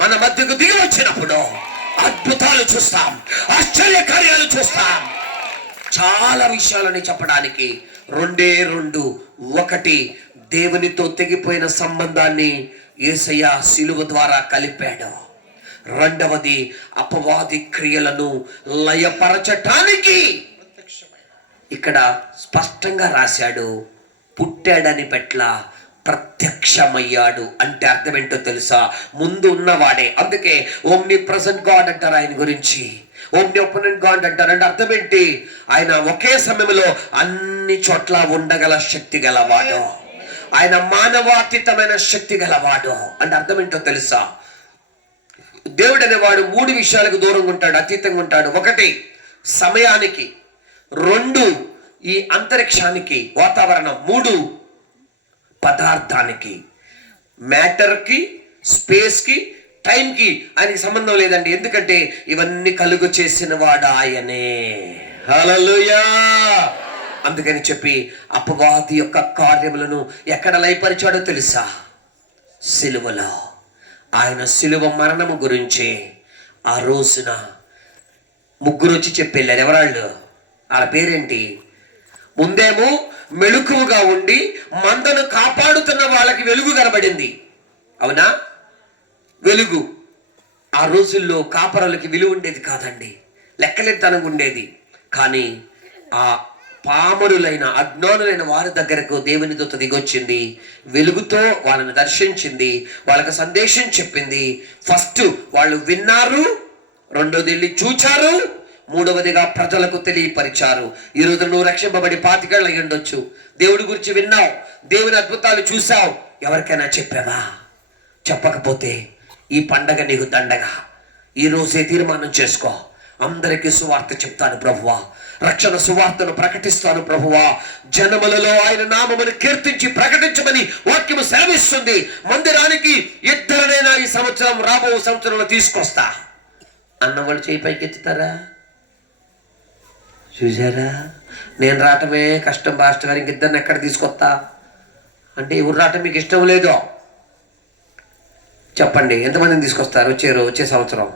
మన మధ్యకు దిగి వచ్చినప్పుడు అద్భుతాలు చూస్తాం, ఆశ్చర్య కార్యాలు చూస్తాం. చాలా విషయాలని చెప్పడానికి 2 ఒకటి, దేవునితో తెగిపోయిన సంబంధాన్ని యేసయ్య శిలువ ద్వారా కలిపాడు. రెండవది, అపవాది క్రియలను లయపరచటానికి ఇక్కడ స్పష్టంగా రాశాడు, పుట్టాడని పెట్ల ప్రత్యక్షమయ్యాడు. అంటే అర్థం ఏంటో తెలుసా? ముందు ఉన్నవాడే. అందుకే ఓమ్ని ప్రెసెంట్ గాడ్ అంటారు ఆయన గురించి, ఓమ్ని ఓపెనెంట్ గాడ్ అంటారు. అంటే అర్థం ఏంటి? ఆయన ఒకే సమయంలో అన్ని చోట్ల ఉండగల శక్తి గలవాడు. ఆయన మానవాతీతమైన శక్తి గలవాడు. అంటే అర్థం ఏంటో తెలుసా? దేవుడు అనేవాడు 3 విషయాలకు దూరంగా ఉంటాడు, అతీతంగా ఉంటాడు. 1 సమయానికి, 2 ఈ అంతరిక్షానికి, వాతావరణం, 3 పదార్థానికి. మ్యాటర్కి, స్పేస్కి, టైంకి ఆయనకి సంబంధం లేదండి. ఎందుకంటే ఇవన్నీ కలుగు చేసిన వాడు ఆయనే. హల్లెలూయా. అందుకని చెప్పి అపవాది యొక్క కార్యములను ఎక్కడ లయపరిచాడో తెలుసా? సిలువలో. ఆయన సిలువ మరణము గురించి ఆ రోజున 3 వచ్చి చెప్పెళ్ళారు. ఎవరాళ్ళు? వాళ్ళ పేరేంటి? ముందేమో మెళుకువగా ఉండి మందను కాపాడుతున్న వాళ్ళకి వెలుగు కనబడింది. అవునా? వెలుగు. ఆ రోజుల్లో కాపరులకి విలువ ఉండేది కాదండి, లెక్కలెత్తనం ఉండేది. కానీ ఆ పామరులైన అజ్ఞానులైన వారి దగ్గరకు దేవుని దూత దిగొచ్చింది, వెలుగుతో వాళ్ళని దర్శించింది, వాళ్ళకి సందేశం చెప్పింది. ఫస్ట్ వాళ్ళు విన్నారు, రెండోది వెళ్ళి చూచారు, మూడవదిగా ప్రజలకు తెలియపరిచారు. ఈరోజు నువ్వు రక్షింపబడి 25 ఏళ్ళు అయి ఉండొచ్చు. దేవుడి గురించి విన్నావు, దేవుని అద్భుతాలు చూసావు, ఎవరికైనా చెప్పావా? చెప్పకపోతే ఈ పండగ నీకు దండగా. ఈ రోజే తీర్మానం చేసుకో, అందరికీ సువార్త చెప్తాను ప్రభువా, రక్షణ సువార్తను ప్రకటిస్తాను ప్రభువా, జనములలో ఆయన నామమును కీర్తించి ప్రకటించమని వాక్యము సెలవిస్తుంది. మందిరానికి 2 ఈ సంవత్సరం, రాబో సంవత్సరంలో తీసుకొస్తా అన్నవాళ్ళు చేయి పైకి ఎత్తుతారా? చూసారా? నేను రావటమే కష్టం పాస్టర్ గారు, ఇంకిద్దరిని ఎక్కడ తీసుకొస్తా అంటే ఎవరు రావటం మీకు ఇష్టం లేదో చెప్పండి. ఎంతమందిని తీసుకొస్తారు వచ్చే సంవత్సరం?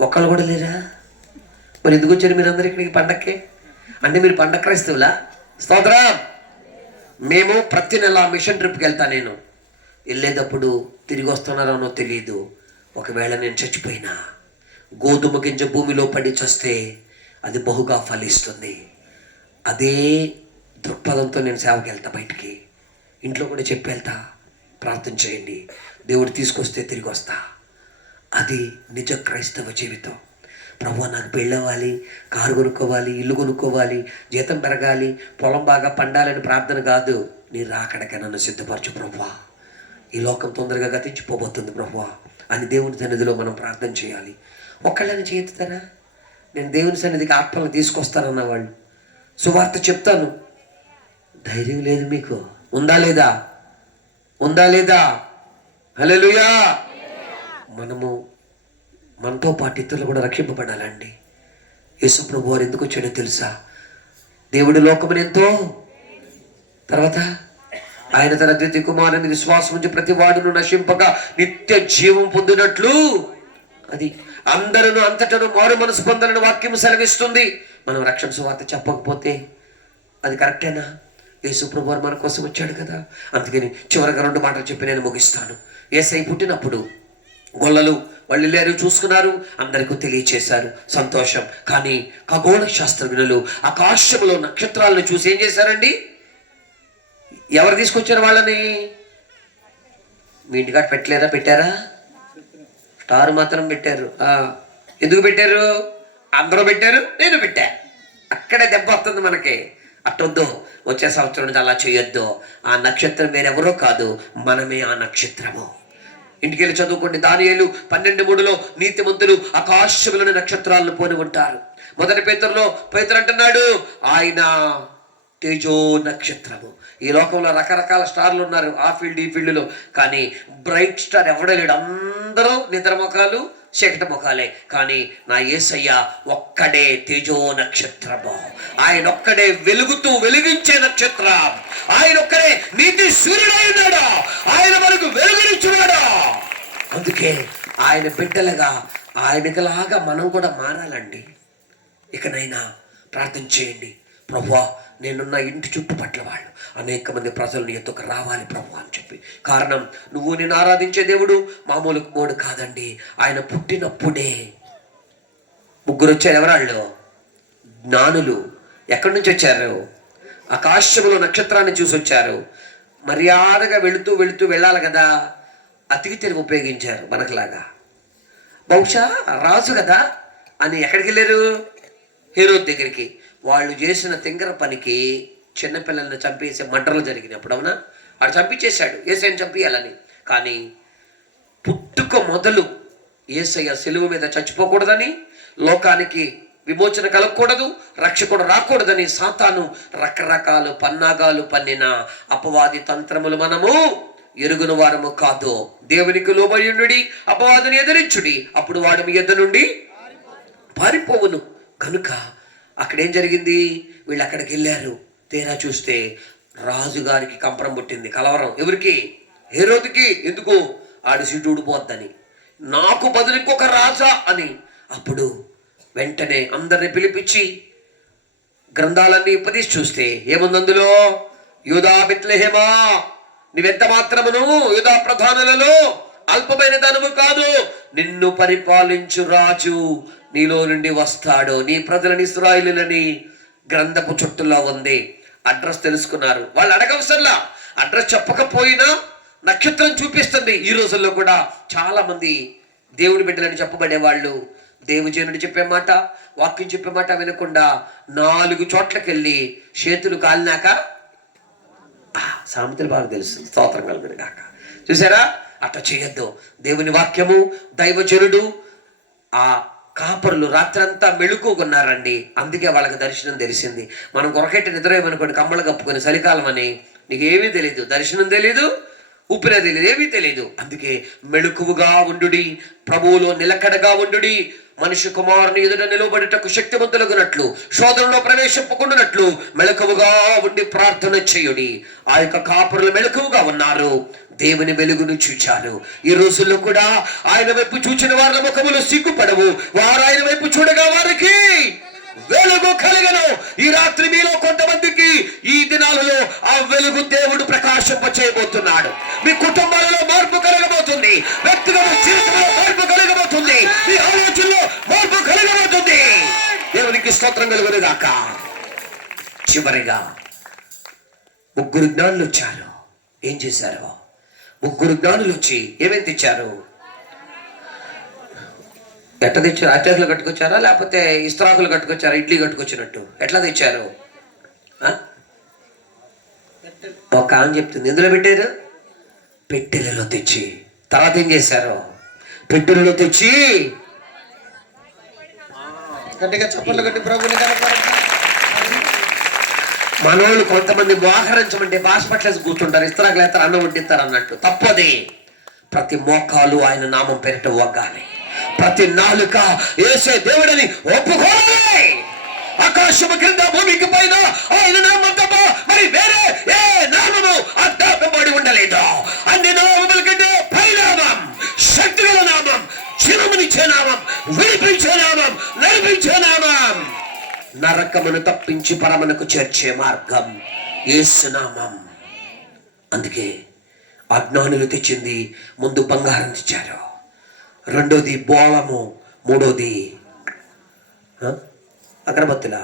ఒక్కళ్ళు కూడా లేరా? మరి ఎందుకు వచ్చారు మీరందరూ ఇక్కడికి పండక్కి? అంటే మీరు పండగ క్రైస్తవులా? స్తోత్రం. మేము ప్రతి నెల మిషన్ ట్రిప్కి వెళ్తాను. నేను వెళ్ళేటప్పుడు తిరిగి వస్తున్నారో తెలియదు. ఒకవేళ నేను చచ్చిపోయినా గోధుమ గింజ భూమిలో పడి చస్తే అది బహుగా ఫలిస్తుంది. అదే దృక్పథంతో నేను సేవకి వెళ్తా. బయటికి ఇంట్లో కూడా చెప్పి వెళ్తా, ప్రార్థన చేయండి, దేవుడు తీసుకొస్తే తిరిగి వస్తా. అది నిజ క్రైస్తవ జీవితం. ప్రభువా నాకు పెళ్ళవ్వాలి, కారు కొనుక్కోవాలి, ఇల్లు కొనుక్కోవాలి, జీతం పెరగాలి, పొలం బాగా పండాలని ప్రార్థన కాదు. నీ రాకడక నన్ను సిద్ధపరచు ప్రభువా, ఈ లోకం తొందరగా గతించిపోబోతుంది ప్రభువా అని దేవుని సన్నిధిలో మనం ప్రార్థన చేయాలి. ఒక్కళ్ళని చేస్తారా? నేను దేవుని సన్నిధికి ఆత్మలను తీసుకొస్తానన్న వాళ్ళు, సువార్త చెప్తాను, ధైర్యం లేదు మీకు. ఉందా లేదా? ఉందా లేదా? హల్లెలూయా. మనతో పాటు ఇతరులు కూడా రక్షింపబడాలండి. యేసు ప్రభు వారు ఎందుకు వచ్చాడో తెలుసా? దేవుడి లోకమును ఎంతో, తర్వాత ఆయన తన ద్వితీయ కుమారుని విశ్వాసం ఉంచి ప్రతి వాడును నశింపక నిత్య జీవం పొందినట్లు, అది అందరూ అంతటను మారు మనసు పొందాలని వాక్యం సెలవిస్తుంది. మనం రక్షణ సువార్త చెప్పకపోతే అది కరెక్టేనా? యేసు ప్రభు వారు మన కోసం వచ్చాడు కదా. అందుకని చివరిగా 2 మాటలు చెప్పి నేను ముగిస్తాను. యేసయ్య పుట్టినప్పుడు గొల్లలు వాళ్ళు లేరు, చూసుకున్నారు, అందరికీ తెలియచేశారు, సంతోషం. కానీ ఖగోళ శాస్త్రజ్ఞులు ఆకాశంలో నక్షత్రాలను చూసి ఏం చేశారండి? ఎవరు తీసుకొచ్చారు వాళ్ళని? మీ ఇంటికాడ పెట్టలేదా? పెట్టారా? స్టార్ మాత్రం పెట్టారు. ఎందుకు పెట్టారు? అందరూ పెట్టారు, నేను పెట్టా. అక్కడే దెబ్బ వస్తుంది మనకి. అట్టొద్దు, వచ్చే సంవత్సరం నుంచి అలా చేయొద్దు. ఆ నక్షత్రం వేరెవరో కాదు, మనమే ఆ నక్షత్రము. ఇంటికి వెళ్ళి చదువుకోండి. దానియేలు 12:3 నీతిమంతులు ఆకాశంలోని నక్షత్రాలను పోని ఉంటారు. మొదటి పేతురులో పేతురు అంటున్నాడు, ఆయన తేజో నక్షత్రము. ఈ లోకంలో రకరకాల స్టార్లు ఉన్నారు, ఆ ఫీల్డ్ ఈ ఫీల్డ్లో, కానీ బ్రైట్ స్టార్ ఎవడో లేడు. అందరూ నిద్ర ముఖాలు, చీకటి ముఖాలే. కానీ నా యేసయ్య ఒక్కడే తేజో నక్షత్రము. ఆయన ఒక్కడే వెలుగుతూ వెలిగించే నక్షత్రం. ఆయన ఒక్కడే నీతి సూర్యుడై ఉన్నాడు. ఆయన మనకు వెలుగునిచ్చున్నాడు. అందుకే ఆయన బిడ్డలుగా ఆయనకులాగా మనం కూడా మారాలండి. ఇకనైనా ప్రార్థన చేయండి, ప్రభువా నేనున్న ఇంటి చుట్టుపట్ల వాళ్ళు అనేక మంది ప్రజలు నీ ఎత్తుకు రావాలి ప్రభు అని చెప్పి. కారణం, నువ్వు నేను ఆరాధించే దేవుడు మామూలు మోడు కాదండి. ఆయన పుట్టినప్పుడే 3 వచ్చారు. ఎవరాళ్ళు? జ్ఞానులు. ఎక్కడి నుంచి వచ్చారు? ఆకాశంలో నక్షత్రాన్ని చూసి వచ్చారు. మర్యాదగా వెళుతూ వెళ్ళాలి కదా, అతికి తెలివి ఉపయోగించారు మనకులాగా. బహుశా రాజు కదా అని ఎక్కడికి వెళ్ళారు? హేరోదు దగ్గరికి. వాళ్ళు చేసిన తింగర పనికి చిన్నపిల్లల్ని చంపేసే మర్డర్లు జరిగినప్పుడు, అవునా, వాడు చంపించేశాడు యేసయ్యని చంపేయాలని. కానీ పుట్టుక మొదలు యేసయ్య సిలువ మీద చచ్చిపోకూడదని, లోకానికి విమోచన కలగకూడదు, రక్షకుడు రాకూడదని సాతాను రకరకాల పన్నాగాలు పన్నిన అపవాది తంత్రములు మనము ఎరుగున వారము కాదు. దేవునికి లోబడియుండుడి, అపవాదిని ఎదిరించుడి, అప్పుడు వాడు మీ యొద్ద నుండి పారిపోవును. కనుక అక్కడేం జరిగింది? వీళ్ళు అక్కడికి వెళ్ళారు. తీరా చూస్తే రాజుగారికి కంపరం పుట్టింది, కలవరం. ఎవరికి? హేరోదుకి. ఎందుకు? ఆడి సీటు ఊడిపోద్దని, నాకు బదులు ఇంకొక రాజా అని. అప్పుడు వెంటనే అందరిని పిలిపించి గ్రంథాలన్నీ ఉపదేశి చూస్తే ఏముంది అందులో? యూదా బెత్లెహేమా, నువ్వెంత మాత్రమును యూదా ప్రధానులలో అల్పమైన దానము కాదు, నిన్ను పరిపాలించు రాజు నీలో నుండి వస్తాడు, నీ ప్రజలని ఇశ్రాయేలులని గ్రంథపు చుట్టూలో ఉంది. అడ్రస్ తెలుసుకున్నారు. వాళ్ళు అడగవసరంలా, అడ్రస్ చెప్పకపోయినా నక్షత్రం చూపిస్తుంది. ఈ రోజుల్లో కూడా చాలా మంది దేవుడి బిడ్డలని చెప్పబడే వాళ్ళు దేవుజనుడు చెప్పే మాట, వాక్యం చెప్పే మాట వినకుండా 4 చోట్లకెళ్ళి చేతులు కాలినాక సామెతలు బాగా తెలుసు, స్తోత్రం కలుగును గాక. చూసారా? అట్లా చేయొద్దు. దేవుని వాక్యము, దైవజనుడు, ఆ కాపరులు రాత్రంతా మెళుకున్నారండి. అందుకే వాళ్ళకి దర్శనం తెలిసింది. మనం కొరకెట్టి నిద్రమనుకోండి, కమ్మలు కప్పుకొని చలికాలం అని, నీకు ఏమీ తెలీదు, దర్శనం తెలీదు, ఊపిరే తెలియదు, ఏమీ తెలియదు. అందుకే మెళుకువగా ఉండుడి, ప్రభువులో నిలకడగా ఉండుడి, మనిషి కుమారుని ఎదుట నిలబడుటకు శక్తివంతులగునట్లు, శోధనలో ప్రవేశింపకుండానట్లు మెళకువగా ఉండి ప్రార్థన చేయుడి. ఆ యొక్క కాపురులు మెళకువగా ఉన్నారు, దేవుని వెలుగును చూచారు. ఈ రోజుల్లో కూడా ఆయన వైపు చూచిన వారి ముఖములు సిగ్గుపడవు, వారు ఆయన వైపు చూడగా వారికి వెలుగు కలిగను. ఈ రాత్రి మీలో కొంతమందికి ఈ దినాలలో ఆ వెలుగు దేవుడు ప్రకాశింప చేయబోతున్నాడు. మీ కుటుంబాలలో మార్పు కలగబోతుంది, వ్యక్తిగత జీవితంలో మార్పు కలగబోతుంది, మీ ఆలోచనలో మార్పు కలగబోతుంది. దేవునికి స్తోత్రం కలుగును గాక. చివరిగా 3 జ్ఞానులు వచ్చారు. ఏం చేశారు? 3 జ్ఞానులు వచ్చి ఏమేమి తెచ్చారు? ఎట్లా తెచ్చారు? అత్యాకులు కట్టుకొచ్చారా, లేకపోతే ఇస్త్రాకులు కట్టుకొచ్చారా? ఇడ్లీ కట్టుకొచ్చినట్టు ఎట్లా తెచ్చారు? ఒక ఆమె చెప్తుంది, ఎందులో పెట్టారు? పెట్టెలలో తెచ్చి. తర్వాత ఏం చేశారు? పెట్టెలలో తెచ్చి గట్టిగా చప్పట్లు కట్టి ప్రభువుని కనపడండి. మనోళ్ళు కొంతమంది మోహరించమంటే బాస్పట్లేసి కూర్చుంటారు, ఇస్త్రాకులు ఎత్తారు, అన్నం వడ్డిస్తారు అన్నట్టు. తప్పది. ప్రతి మోకాలు ఆయన నామం పేరిట వగ్గాలి, ప్రతి నాలుక యేసే దేవుడని ఒప్పుకోవాలి. ఆకాశము క్రింద భూమికి పైన ఆయన నామం తప్ప మరి వేరే ఏ నామము అడ్డాపబడి ఉండలేదు. అన్ని నామముల కంటే పైనామం, శక్తిగల నామం, జీవమునిచ్చే నామం, విడిపించే నామం, నడిపించే నామం, నరకమును తప్పించి పరమునకు చేర్చే మార్గం యేసు నామం. అందుకే అజ్ఞానులు తెచ్చింది ముందు బంగారం తెచ్చారు, రెండోది బోళము, మూడోది అగరబత్తుల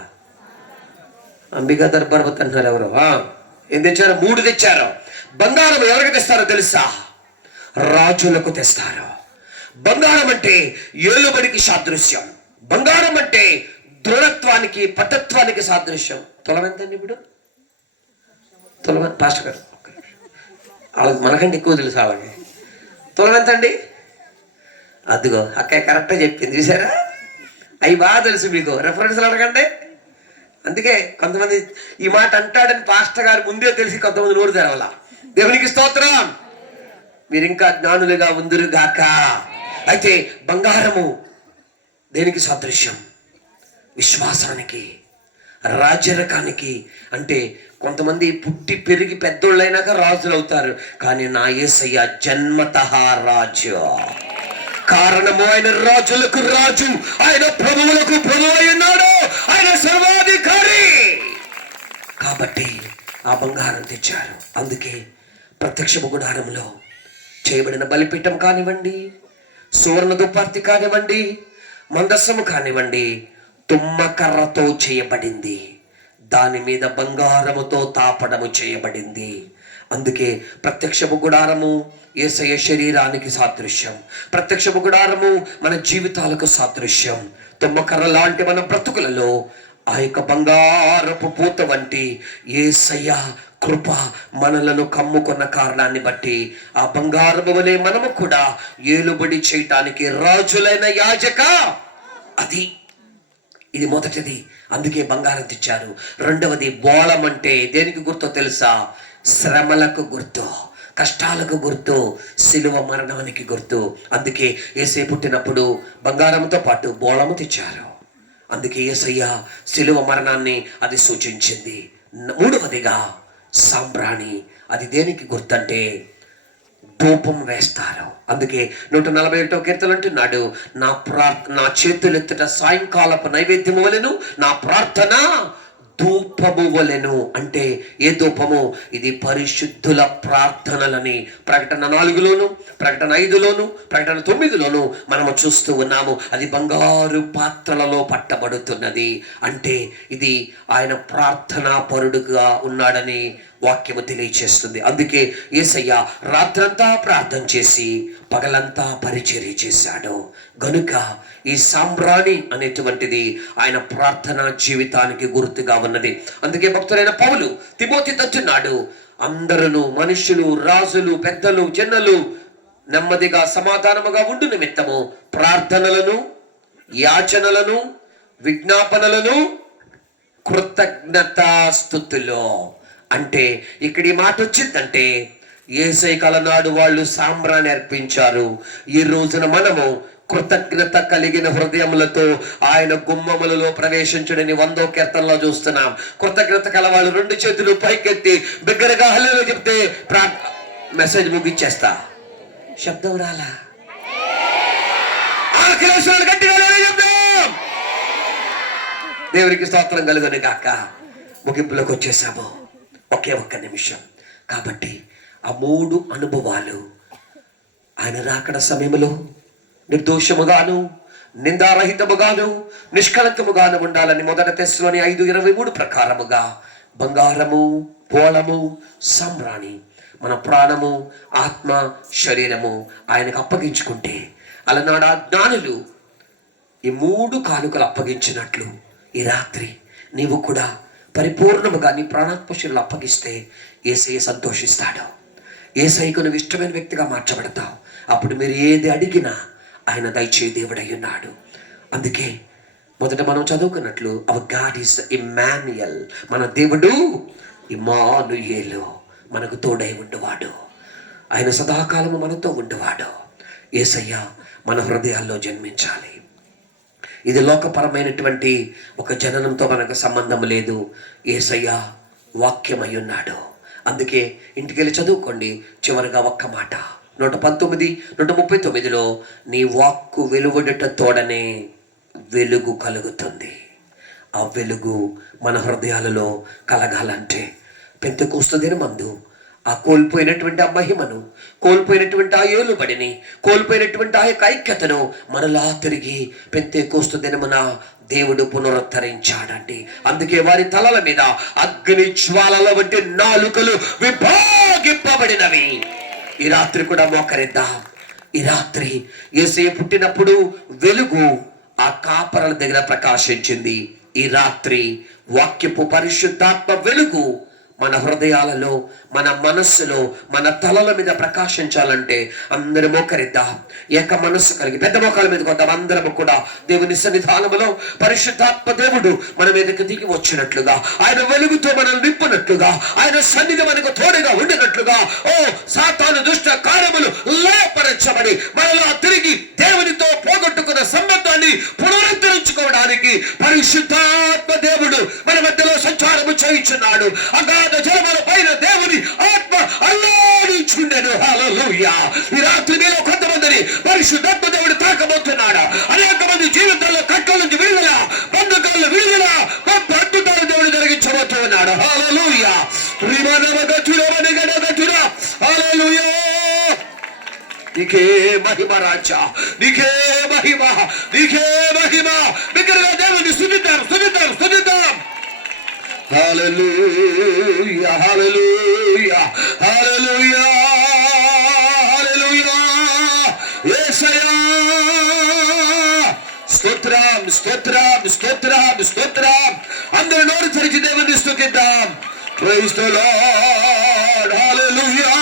అంబికా దర్బార్బత్ అంటున్నారు ఎవరు? ఏం తెచ్చారు? 3 తెచ్చారు. బంగారం ఎవరికి తెస్తారో తెలుసా? రాజులకు తెస్తారు. బంగారం అంటే ఏలుబడికి సాదృశ్యం, బంగారం అంటే దృఢత్వానికి, పటత్వానికి సాదృశ్యం. తులం ఎంతండి ఇప్పుడు? తులం పాస్టర్ గారు వాళ్ళకి మనకంటే ఎక్కువ తెలుసు. వాళ్ళకి తులం ఎంతండి? అదిగో అక్క కరెక్ట్గా చెప్పింది, చూసారా? అవి బాగా తెలుసు మీకు, రెఫరెన్స్లు అడగండి. అందుకే కొంతమంది ఈ మాట అంటాడని పాస్టర్ గారు ముందే తెలిసి కొంతమంది నోరు తెరవాల. దేవునికి స్తోత్రం. మీరు ఇంకా జ్ఞానులుగా ఉందురు గాక. అయితే బంగారము దేనికి సాదృశ్యం? విశ్వాసానికి, రాజ్యరకానికి. అంటే కొంతమంది పుట్టి పెరిగి పెద్దోళ్ళైనాక రాజులు అవుతారు, కానీ నా యేసయ్య జన్మతః రాజు. కారణము ఆయన రాజులకు రాజు, ఆయన ప్రభువులకు ప్రభువు అయి ఉన్నాడు, ఆయన సర్వాధికారి. కాబట్టి ఆ బంగారం తెచ్చారు. అందుకే ప్రత్యక్షపు గుడారంలో చేయబడిన బలిపీఠం కానివ్వండి, సువర్ణ దుపార్తి కానివ్వండి, మందస్సము కానివ్వండి, తుమ్మకర్రతో చేయబడింది, దాని మీద బంగారముతో తాపడము చేయబడింది. అందుకే ప్రత్యక్షపు గుడారము యేసయ్య శరీరానికి సాదృశ్యం, ప్రత్యక్షపు గుడారము మన జీవితాలకు సాదృశ్యం. తుమ్మకర్ర లాంటి మన బ్రతుకులలో ఆ యొక్క బంగారపు పూత వంటి యేసయ్య కృప మనలను కమ్ముకున్న కారణాన్ని బట్టి ఆ బంగారము వలె మనము కూడా ఏలుబడి చేయటానికి రాజులైన యాజక. అది ఇది మొదటిది. అందుకే బంగారం తెచ్చారు. రెండవది బోళం. అంటే దేనికి గుర్తో తెలుసా? శ్రమలకు గుర్తు, కష్టాలకు గుర్తు, సిలువ మరణానికి గుర్తు. అందుకే యేసే పుట్టినప్పుడు బంగారంతో పాటు బోళము తెచ్చారు. అందుకే యేసయ్య సిలువ మరణాన్ని అది సూచించింది. మూడవదిగా సాంబ్రాణి. అది దేనికి గుర్తంటే ధూపం వేస్తారు. అందుకే 141వ కీర్తన అంటున్నాడు, నా చేతులెత్తుట సాయంకాలపు నైవేద్యము వలెను, నా ప్రార్థన ధూపము వలెను. అంటే ఏ ధూపము? ఇది పరిశుద్ధుల ప్రార్థనలని ప్రకటన 4లోను, ప్రకటన 5లోను, ప్రకటన 9లోను మనము చూస్తూ ఉన్నాము. అది బంగారు పాత్రలలో పట్టబడుతున్నది. అంటే ఇది ఆయన ప్రార్థనా పరుడుగా ఉన్నాడని వాక్యము తెలియచేస్తుంది. అందుకే యేసయ్య రాత్రంతా ప్రార్థన చేసి పగలంతా పరిచర్య చేశాడు. గనుక ఈ సాంబ్రాణి అనేటువంటిది ఆయన ప్రార్థనా జీవితానికి గుర్తుగా ఉన్నది. అందుకే భక్తులైన పౌలు తిమోతితో అంటున్నాడు, అందరూ మనుషులు, రాజులు, పెద్దలు, జనులు నెమ్మదిగా సమాధానముగా ఉండు నిమిత్తము ప్రార్థనలను, యాచనలను, విజ్ఞాపనలను, కృతజ్ఞతాస్తుతులు. అంటే ఇక్కడ ఈ మాట వచ్చిందంటే యేసయ్య కలనాడు వాళ్ళు సాంబ్రాన్ని అర్పించారు. ఈ రోజున మనము కృతజ్ఞత కలిగిన హృదయములతో ఆయన గుమ్మములలో ప్రవేశించడని 100వ కీర్తనలో చూస్తున్నాం. కృతజ్ఞత కల వాళ్ళు 2 చేతులు పైకెత్తి బిగ్గరగా హల్లెలూయా చెప్తే మెసేజ్ ముగిచ్చేస్తా. శబ్దం రాలా? గట్టిగా చెప్తాం. దేవునికి స్తోత్రం కలుగును గాక. ముగింపులోకి వచ్చేసాము. ఒకే ఒక్క నిమిషం. కాబట్టి ఆ 3 అనుభవాలు ఆయన రాకడ సమయంలో నిర్దోషముగాను, నిందారహితముగాను, నిష్కళంకముగాను ఉండాలని 1 తెస్సలోని 5:23 ప్రకారముగా బంగారము, పోళము, సాంబ్రాణి మన ప్రాణము, ఆత్మ, శరీరము ఆయనకు అప్పగించుకుంటే అలనాడు ఆ జ్ఞానులు ఈ 3 కానుకలు అప్పగించినట్లు ఈ రాత్రి నీవు కూడా పరిపూర్ణముగా నీ ప్రాణాత్మశీలు అప్పగిస్తే యేసయ్య సంతోషిస్తాడు. యేసయ్యకు నువ్వు ఇష్టమైన వ్యక్తిగా మార్చబడతావు. అప్పుడు మీరు ఏది అడిగినా ఆయన దయచే దేవుడై ఉన్నాడు. అందుకే మొదట మనం చదువుకున్నట్లు అవర్ గాడ్ ఈస్ ఇమ్మాన్యుయల్, మన దేవుడు ఇమ్మానుయేలు, మనకు తోడై ఉండువాడు. ఆయన సదాకాలము మనతో ఉండువాడు. యేసయ్య మన హృదయాల్లో జన్మించాలి. ఇది లోకపరమైనటువంటి ఒక జననంతో మనకు సంబంధం లేదు. యేసయ్య వాక్యమై ఉన్నాడు. అందుకే ఇంటికెళ్ళి చదువుకోండి. చివరిగా ఒక్క మాట 119, 139లో నీ వాక్కు వెలువడుట తోడనే వెలుగు కలుగుతుంది. ఆ వెలుగు మన హృదయాలలో కలగాలంటే పెంతెకోస్తు దినమందు ఆ కోల్పోయినటువంటి ఆ మహిమను, కోల్పోయినటువంటి ఆ ఏలుబడిని, కోల్పోయినటువంటి ఆ యొక్క ఐక్యతను మరలా తిరిగి పెంతెకోస్తు దినమున దేవుడు పునరుద్ధరించాడండి. అందుకే వారి తలల మీద అగ్ని జ్వాలల వంటి నాలుకలు విభాగింపబడినవి. ఈ రాత్రి కూడా మోకరిద్దాం. ఈ రాత్రి యేసయ్య పుట్టినప్పుడు వెలుగు ఆ కాపరల దగ్గర ప్రకాశించింది. ఈ రాత్రి వాక్యపు పరిశుద్ధాత్మ వెలుగు మన హృదయాలలో, మన మనస్సులో, మన తలల మీద ప్రకాశించాలంటే అందరూ మోకరిద్దాం. ఏక మనస్సు కలిగి పెద్ద మోకాల మీద కొద్దాం. అందరము కూడా దేవుని సన్నిధానములో పరిశుద్ధాత్మ దేవుడు మన మీదకి దిగి వచ్చినట్లుగా, ఆయన వెలుగుతో మనల్ని నింపునట్లుగా, ఆయన సన్నిధి మనకు తోడుగా ఉండినట్లుగా, ఓ సాతాను దుష్ట కార్యములు లయపరచబడి మనలో తిరిగి దేవునితో పోగొట్టుకున్న సంబంధాన్ని పునరుద్ధరించుకోవడానికి పరిశుద్ధాత్మ దేవుడు మన మధ్యలో సంచారము చేయుచున్నాడు. అగాధ జలముల పైన దేవుని ఆత్మ అల్లాడించుండెను. హల్లెలూయా. ఈ రాత్రి మీలో కొంతమందిని పరిశుద్ధాత్మ దేవుడు తాకబోతున్నాడు. అనేక మంది జీవితాల్లో కట్టల నుంచి విడుదల, బంధకాల విడుదల, అద్భుతాలు దేవుడు జరిగించబోతున్నాడు. హల్లెలూయా. హల్లెలూయా. నీకే మహిమ రాజా, నీకే మహిమ, నీకే మహిమ. బిగ్గరగా దేవుని స్తుతిద్దాం, స్తుతిద్దాం, స్తుతిద్దాం. హల్లెలూయా, హల్లెలూయా, హల్లెలూయా, హల్లెలూయా. యేసయ్యా స్తోత్రం, స్తోత్రం, స్తోత్రం, స్తోత్రం. అందరూ నోరు తెరిచి దేవుని స్తుతిద్దాం. Praise the Lord. హల్లెలూయా,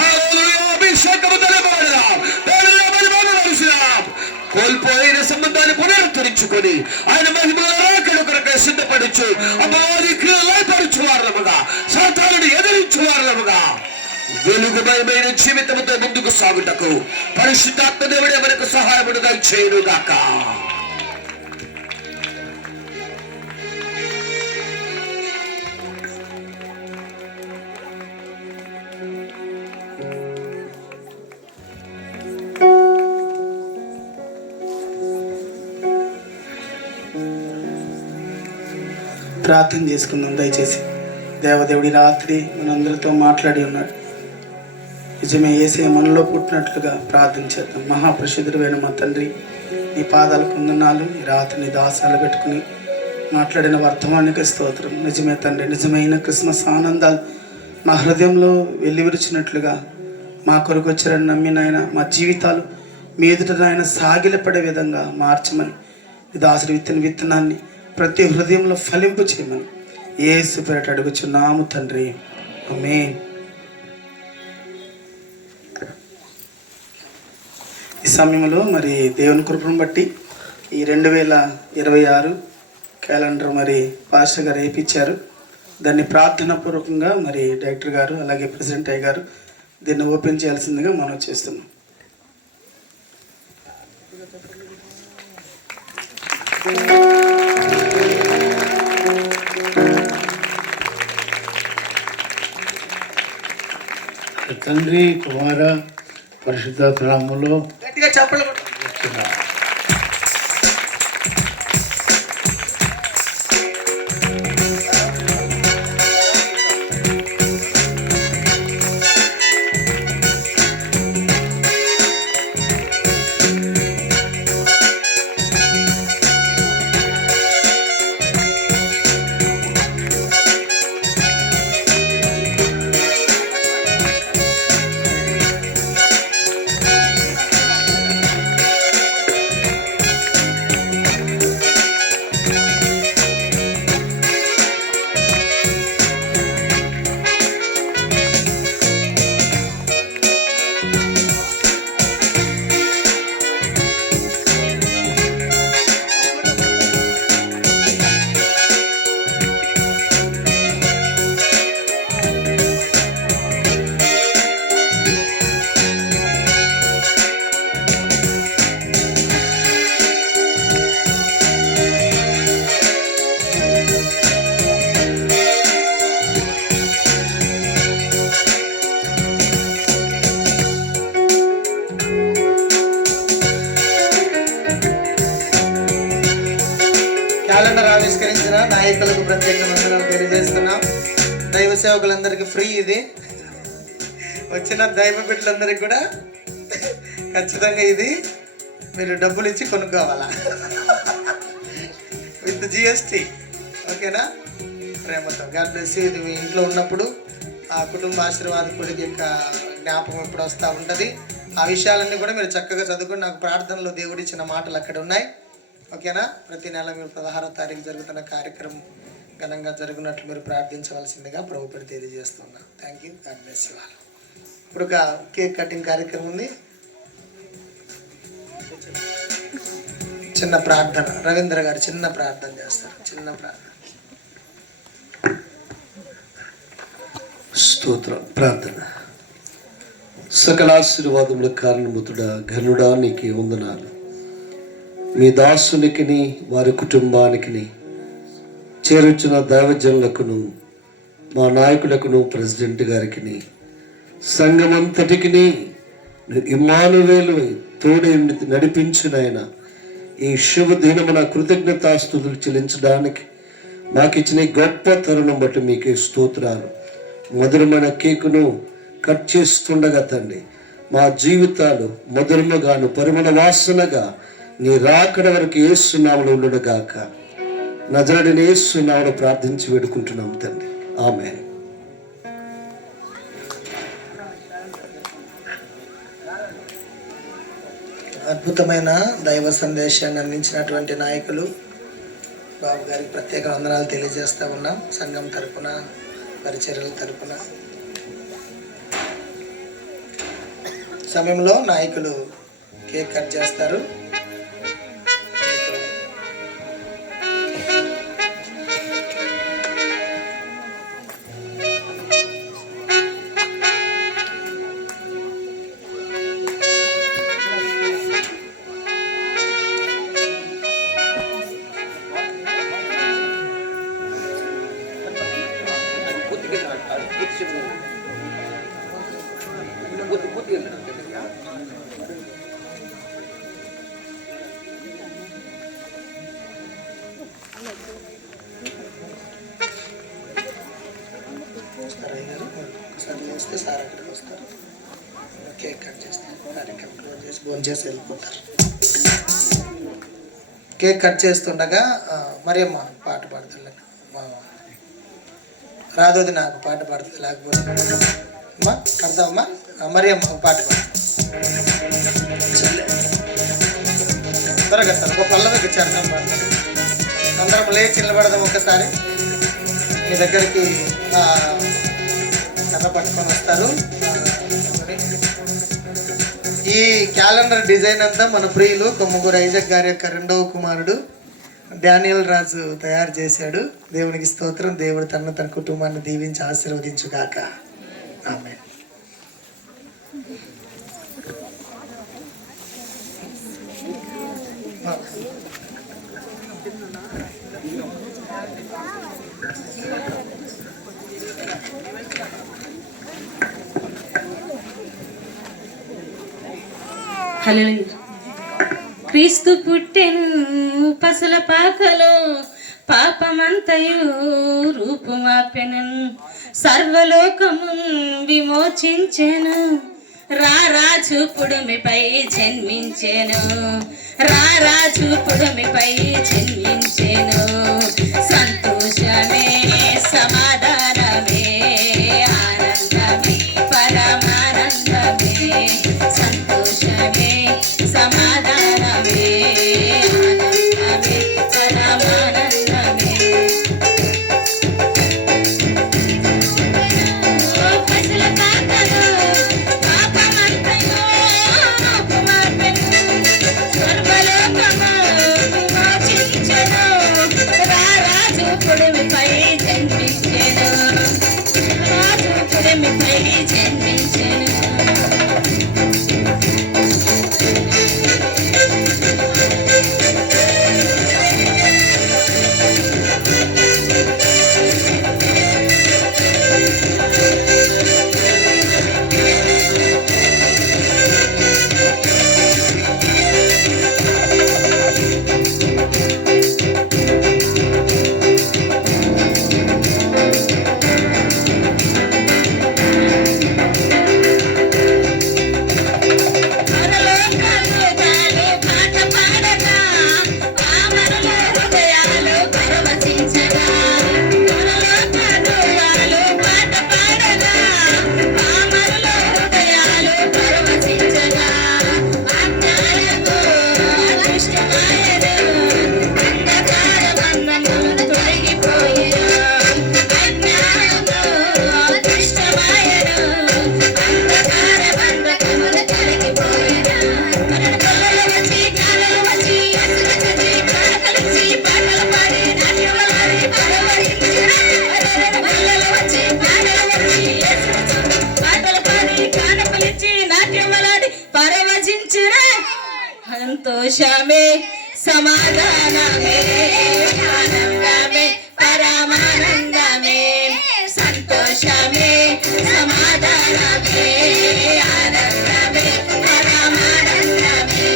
హల్లెలూయా. అభిషేకము తెలబడదాం. దేవుని మహిమను నడుచుదాం. కోల్పోయిన సంబంధాన్ని పునరుద్ధరించుకొని ఆయన మహిమలో రాకడ కొరకు సిద్ధపడుచు అపవాది క్రియలపడుచు వారముగా, సాతానుని ఎదిరించు వారముగా వెలుగుమయమైన జీవితంతో ముందుకు సాగుటకు పరిశుద్ధాత్మ దేవుడే మనకు సహాయమును దయచేయును గాక. ప్రార్థన చేసుకుందాం దయచేసి. దేవదేవుడి రాత్రి మనందరితో మాట్లాడి ఉన్నాడు. నిజమే, యేసయ్య మనలో పుట్టినట్లుగా ప్రార్థన చేద్దాం. మహాప్రసిద్ధుడైన మా తండ్రి, ఈ పాదాలకు వందనాలు. ఈ రాత్రిని దాసాలు పెట్టుకుని మాట్లాడిన వర్తమానికి స్తోత్రం. నిజమే తండ్రి, నిజమైన క్రిస్మస్ ఆనందాలు నా హృదయంలో వెల్లివిరిచినట్లుగా మా కొరకు వచ్చారని నమ్మిన ఆయన మా జీవితాలు మీ ఎదుట ఆయన సాగిలపడే విధంగా మార్చమని, దాసుడు విత్తనాన్ని ప్రతి హృదయంలో ఫలింపు చేయమని యేసు పేరట అడుగుచున్నాము తండ్రి, ఆమేన్. ఈ సమయంలో మరి దేవుని కృపను బట్టి ఈ 2026 క్యాలెండర్ మరి పాస్టర్ గారు వేయించారు. దాన్ని ప్రార్థనా పూర్వకంగా మరి డైరెక్టర్ గారు అలాగే ప్రెసిడెంట్ అయ్య గారు దీన్ని ఓపెన్ చేయాల్సిందిగా మనం చేస్తున్నాం. తండ్రి కుమార పరిశుద్ధాత్మ నామములో గట్టిగా చెప్పండి. క్యాలెండర్ ఆవిష్కరించిన నాయకులకు ప్రత్యేక వందనాలు తెలియజేస్తున్నాం. దైవ సేవకులందరికీ ఫ్రీ ఇది. వచ్చిన దైవ బిడ్డలందరికీ కూడా ఖచ్చితంగా ఇది మీరు డబ్బులు ఇచ్చి కొనుక్కోవాలా, విత్ జిఎస్టీ. ఓకేనా? ప్రేమతో గాడ్ బ్లెస్ యూ. ఇది మీ ఇంట్లో ఉన్నప్పుడు ఆ కుటుంబ ఆశీర్వాదకుడికి యొక్క జ్ఞాపకం ఇప్పుడు వస్తూ ఉంటుంది. ఆ విషయాలన్నీ కూడా మీరు చక్కగా చదువుకుని నాకు ప్రార్థనలో దేవుడు ఇచ్చిన మాటలు అక్కడ ఉన్నాయి. ఓకేనా? ప్రతి నెల మీరు 16వ తారీఖు జరుగుతున్న కార్యక్రమం ఘనంగా జరుగునట్లు మీరు ప్రార్థించవలసిందిగా ప్రభు పేరు తెలియజేస్తున్నాను. Thank you. God bless you. ఇప్పుడు ఒక కేక్ కటింగ్ కార్యక్రమం ఉంది. చిన్న ప్రార్థన, రవీంద్ర గారు చిన్న ప్రార్థన చేస్తారు. చిన్న ప్రార్థన. స్తోత్రం. ప్రార్థన. సకల ఆశీర్వాదముల కారణముతుడా ఘనుడా నీకు వందనాలు. మీ దాసునికిని వారి కుటుంబానికిని చేరుచున్న దైవజనులకును మా నాయకులకును ప్రెసిడెంట్ గారికి సంఘమంతటికి ఇమ్మానువేలు తోడే నడిపించినైనా ఈ శుభ దినమున కృతజ్ఞతాస్తుతులు చెల్లించడానికి మాకు ఇచ్చిన గొప్ప తరుణం బట్టి మీకే స్తోత్రాలు. మధురమైన కేకును కట్ చేస్తుండగా తండ్రి మా జీవితాలు మధురముగాను పరిమళ వాసనగా నీ రాకడ వరకు యేసునామములో ఉండుగాక. నజరేయుడైన యేసునామములో ప్రార్థించి వేడుకుంటున్నాం తండ్రి, ఆమేన్. అద్భుతమైన దైవ సందేశాన్ని అందించినటువంటి నాయకులు బాబు గారికి ప్రత్యేక వందనాలు తెలియజేస్తూ ఉన్నాం. సంఘం తరపున, పరిచర్యల తరపున. సమయంలో నాయకులు కేక్ కట్ చేస్తారు. సార్ అక్కడికి వస్తారు, కేక్ కట్ చేస్తారు, కార్యక్రమం క్లోజ్ చేసి భోజనం చేసి వెళ్ళిపోతారు. కేక్ కట్ చేస్తుండగా మరియమ్మ పాట పాడుతుంది, రాదోది నాకు పాట పాడుతుంది, లేకపోతే అమ్మా అర్థమమ్మా మరియమ్మ పాట పాడుతుంది. త్వరగా ఒక పల్లవికి చరణం పాడతారు. అందరం లేచి నిలబడదాం ఒక్కసారి. మీ దగ్గరికి కథ పట్టుకొని వస్తారు. ఈ క్యాలెండర్ డిజైన్ అంతా మన ప్రియులు కొమ్మగూరు ఐజక్ గారి యొక్క రెండవ కుమారుడు డానియల్ రాజు తయారు చేశాడు. దేవునికి స్తోత్రం. దేవుడు తన కుటుంబాన్ని దీవించి ఆశీర్వదించుగాక. ఆమేన్. హల్లెలూయా. క్రీస్తు పుట్టెను పసల పాకలో, పాపమంతయు రూపుమాపెను, సర్వలోకమున్ విమోచించెను, రారాజు పుడుమిపై జన్మించెను, రారాజు పుడుమిపై జన్మించెను. సంతోషమే సమాధానమే ఆనందమే పరమానందమే, సంతోషమే సమాధానమే ఆనందమే పరమానందమే. పసల పాకలో పాపమంతయు రూపుమాపెను, సర్వలోకము విమోచించెను, రారాజు పుడుమిపై జన్మించెను, రాజు పుడుమిపై జన్మించెను. సంతోషమే సమాధానమే ఆనందమే పరమానందమే, సంతోషమే సమాధానమే ఆనందమే పరమానందమే.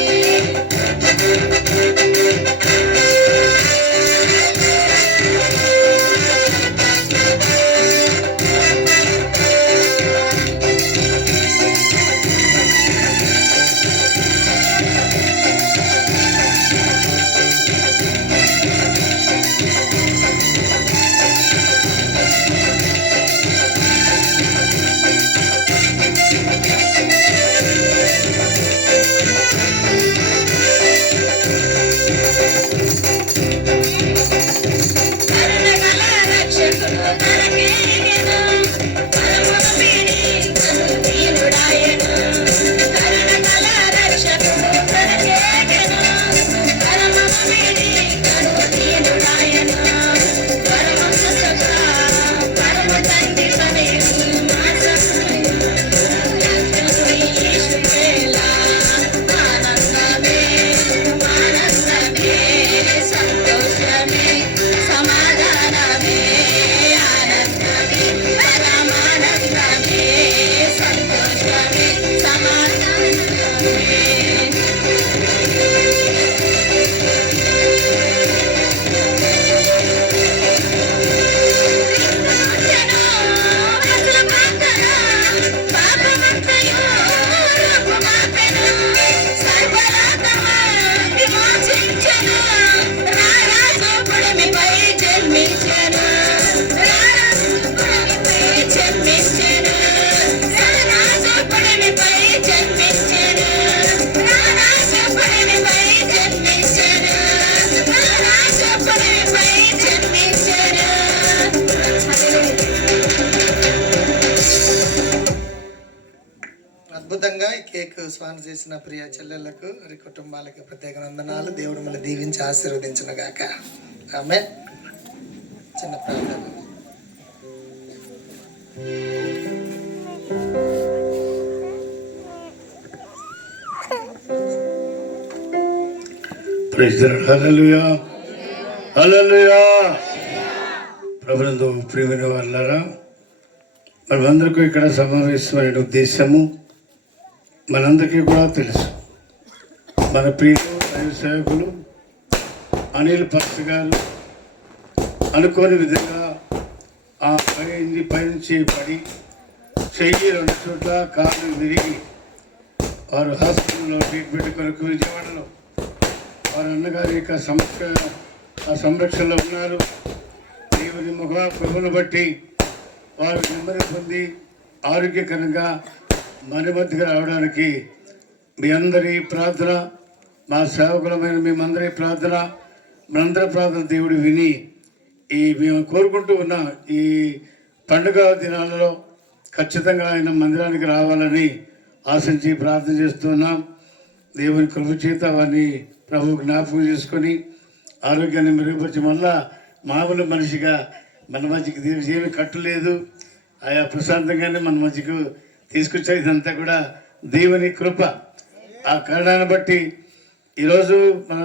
అద్భుతంగా ఈ కేక్ స్పాన్సర్ చేసిన ప్రియ చెల్లెళ్లకు వారి కుటుంబాలకి ప్రత్యేక వందనాలు. దేవుడు మళ్ళీ దీవించి ఆశీర్వదించును గాక. ఆమేన్. చిన్న ప్రార్థన. Praise the Lord. హల్లెలూయా, హల్లెలూయా. ప్రభునందు ప్రియమైన వాళ్ళారా, మనమందరికీ ఇక్కడ సమావేశమైన ఉద్దేశము మనందరికీ కూడా తెలుసు. మన ప్రియులు దైవ సేవకులు అనిల్ పాస్టర్ గారు అనుకోని విధంగా ఆ పైనుంచి పడి చెయ్యి 2 చోట్ల కాళ్ళు విరిగి వారు హాస్పిటల్లో ట్రీట్మెంట్ కొరకు విజయవాడలో వారి అన్నగారి యొక్క సంరక్షణలో ఉన్నారు. దేవుని ప్రభువును బట్టి వారు నెమ్మది పొంది ఆరోగ్యకరంగా మన మధ్యగా రావడానికి మీ అందరి ప్రార్థన, మా సేవకులమైన మేమందరి ప్రార్థన, మనందరి ప్రార్థన దేవుడు విని మేము కోరుకుంటూ ఉన్న ఈ పండుగ దినాలలో ఖచ్చితంగా ఆయన మందిరానికి రావాలని ఆశించి ప్రార్థన చేస్తున్నాం. దేవుని కృప చేత వారిని ప్రభు జ్ఞాపకం చేసుకొని ఆరోగ్యాన్ని మెరుగుపరిచి మళ్ళా మామూలు మనిషిగా మన మధ్యకి ఏమి కట్టలేదు, ఆయా ప్రశాంతంగానే మన మధ్యకు తీసుకొచ్చే ఇదంతా కూడా దేవుని కృప. ఆ కారణాన్ని బట్టి ఈరోజు మన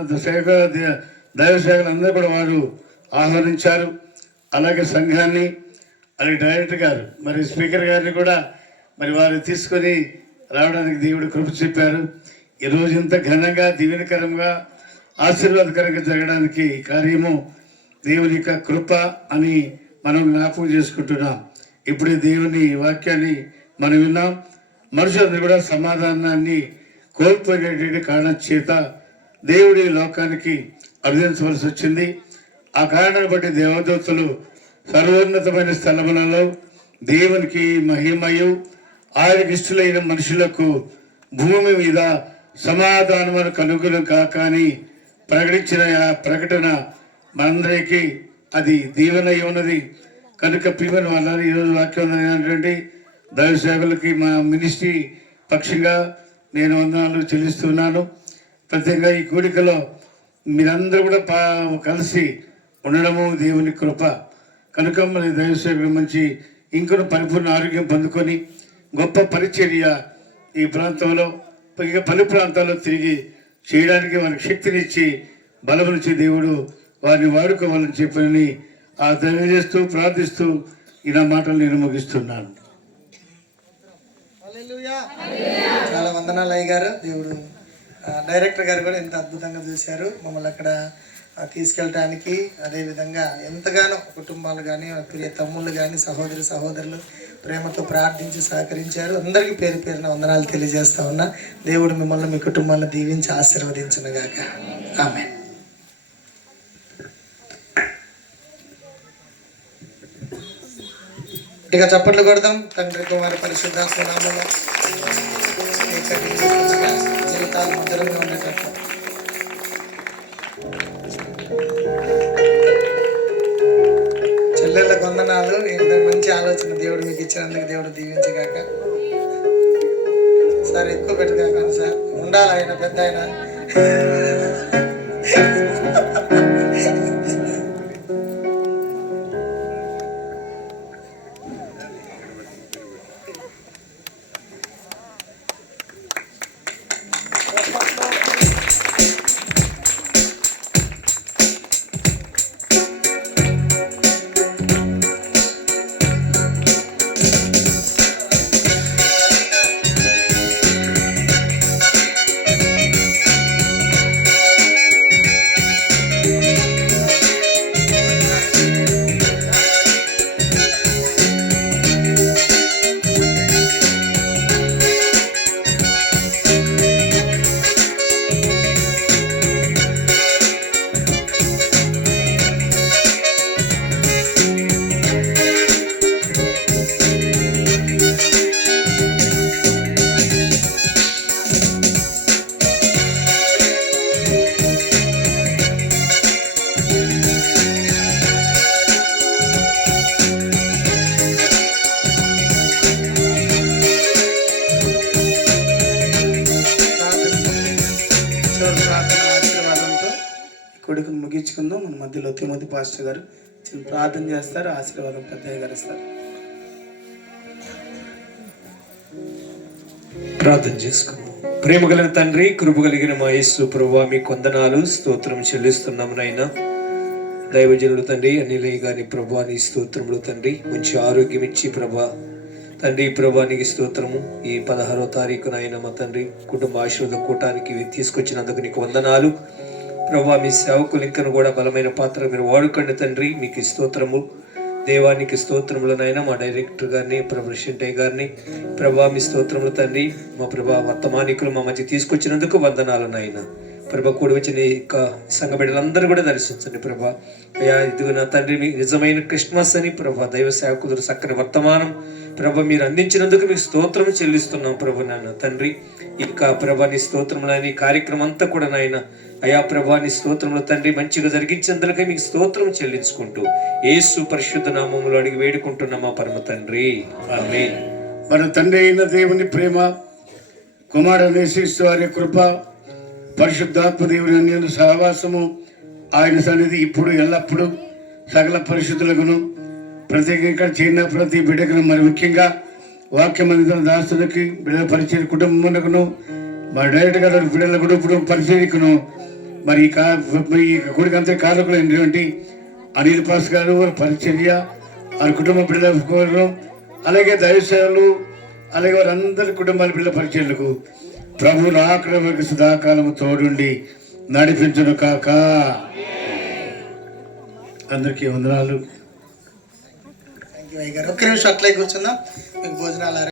దైవ సేవకులు అందరూ కూడా వారు ఆహ్వానించారు. అలాగే సంఘాన్ని, అలాగే డైరెక్టర్ గారు, మరి స్పీకర్ గారిని కూడా మరి వారు తీసుకొని రావడానికి దేవుడు కృప చెప్పారు. ఈరోజు ఇంత ఘనంగా దీవెనకరంగా ఆశీర్వాదకరంగా జరగడానికి కార్యము దేవుని యొక్క కృప అని మనం జ్ఞాపకం చేసుకుంటున్నాం. ఇప్పుడే దేవుని వాక్యాన్ని మనం విన్నాం. మనుషులందరూ కూడా సమాధానాన్ని కోల్పోయేటువంటి కారణం చేత దేవుడి లోకానికి అర్థించవలసి వచ్చింది. ఆ కారణాన్ని బట్టి దేవదూతలు సర్వోన్నతమైన స్థలములలో దేవునికి మహిమయు ఆయనకి ఇష్టలైన మనుషులకు భూమి మీద సమాధానమును కనుగొను కాక అని ప్రకటించిన ఆ ప్రకటన మనందరికీ అది దీవెన ఉన్నది. కనుక ప్రియమైన వాళ్ళని ఈరోజు వాక్యం ఏంటంటే దైవ సేవకులకి మా మినిస్ట్రీ పక్షంగా నేను వందనాలు చెల్లిస్తున్నాను. ప్రత్యేకంగా ఈ కూడికలో మీరందరూ కూడా కలిసి ఉండడము దేవుని కృప. కనుక మన దైవ సేవకులు మంచి ఇంకొన పరిపూర్ణ ఆరోగ్యం పొందుకొని గొప్ప పరిచర్య ఈ ప్రాంతంలో ఇక పలు ప్రాంతాల్లో తిరిగి చేయడానికి వారికి శక్తినిచ్చి బలమునిచ్చి దేవుడు వారిని వాడుకోవాలని చెప్పని తెలియజేస్తూ ప్రార్థిస్తూ ఈ నా మాటలు నేను ముగిస్తున్నాను. చాలా వందనాలు అయ్య గారు. దేవుడు డైరెక్టర్ గారు కూడా ఎంత అద్భుతంగా చూశారు మమ్మల్ని అక్కడ తీసుకెళ్ళటానికి. అదేవిధంగా ఎంతగానో కుటుంబాలు కానీ ప్రియ తమ్ముళ్ళు కానీ సహోదరులు ప్రేమతో ప్రార్థించి సహకరించారు. అందరికీ పేరు పేరున వందనాలు తెలియజేస్తా ఉన్నా. దేవుడు మిమ్మల్ని మీ కుటుంబాలను దీవించి ఆశీర్వదించునుగాక. ఆమేన్. ఇక చప్పట్లు కొడదాం. తండ్రి కుమార పరిశుద్ధాత్మ నామములో జీవితాలు మధురంగా ఉండేటట్లు చెల్లెళ్ళకు వందనాలు. మంచి ఆలోచన దేవుడు మీకు ఇచ్చినందుకు దేవుడు దీవించగాక. సార్ ఎక్కువ పెట్టుగాక సార్, ఉండాలి ఆయన పెద్ద ఆయన. ముగించుకుందాం. మన మధ్యలో తిమోతి పాస్టర్ గారు చిన్న ప్రార్థన చేస్తారు, ఆశీర్వాదం పెద్దయ్య గారు ఇస్తారు. ప్రార్థన చేసుకుందాం. ప్రేమ కలిగిన తండ్రి, కృప కలిగిన మా యేసు ప్రభువా, మీ వందనాలు స్తోత్రం చెల్లిస్తున్నాము నాయన. దైవజనుడు తండ్రి అనిలయ్య గారి ప్రభువా, నీ స్తోత్రములు తండ్రి. మంచి ఆరోగ్యం ఇచ్చి ప్రభా తండ్రి ప్రభా నీకు స్తోత్రము. ఈ 16వ తారీఖున ఆయన మా తండ్రి కుటుంబ ఆశీర్వాద కూటానికి తీసుకొచ్చినందుకు నీకు వందనాలు ప్రభా. మీ సేవకులు ఇంకను కూడా బలమైన పాత్ర మీరు వాడుకోండి తండ్రి. మీకు స్తోత్రము దేవానికి స్తోత్రములనైనా. మా డైరెక్టర్ గారిని ప్రెసిడెంట్ గారిని ప్రభా మీ స్తోత్రములు తండ్రి. మా ప్రభా వర్తమానికులు మా మధ్య తీసుకొచ్చినందుకు వందనాలు నాయన. ప్రభా కూడి వచ్చిన సంఘ బిడ్డలందరూ కూడా దర్శించండి ప్రభా. అయ్యా ఇదిగో నా తండ్రి మీ నిజమైన క్రిస్మస్ అని ప్రభా దైవ సేవకులు చక్కని వర్తమానం ప్రభా మీరు అందించినందుకు మీకు స్తోత్రం చెల్లిస్తున్నాం ప్రభు నాన్న తండ్రి. ఇంకా ప్రభా నీ స్తోత్రములని కార్యక్రమం అంతా కూడా నాయన అయా ప్రభా నీ స్తోత్రములు తండ్రి మంచిగా జరిగించేందుకే మీకు స్తోత్రం చెల్లించుకుంటూ యేసు పరిశుద్ధ నామములో అడిగి వేడుకుంటున్నామా పరమ తండ్రి, ఆమేన్. మన తండ్రి అయిన దేవుని ప్రేమ, కుమారుడు యేసు వారి కృప, పరిశుద్ధాత్మ దేవుని అన్యోన్య సహవాసము, ఆయన సన్నిధి ఇప్పుడు ఎల్లప్పుడూ సకల పరిశుద్ధులకును ప్రత్యేకంగా చేరిన ప్రతి బిడ్డకును, మరి ముఖ్యంగా వాక్యమందిరం దాస్తులకి బిడ్డల పరిచయ కుటుంబమునకును, మా డైరెక్టర్ గారు బిడ్డల కుటుంబ పరిచయకును, మరి ఈ కొడుకంతా కారకులు అయినటువంటి అనిల్ పాస్ గారు పరిచర్య వారి కుటుంబ బిడ్డల, అలాగే దైవసేవలు, అలాగే వారందరి కుటుంబాల బిడ్డల పరిచయలకు ప్రభు రాకడ వరకు సదాకాలము తోడుండి నడిపించును కాక. అందరికీ వందనాలు. థ్యాంక్ యూ అయ్య గారు. ఒక్క నిమిషం అట్లే కూర్చుందాం. మీకు భోజనాలు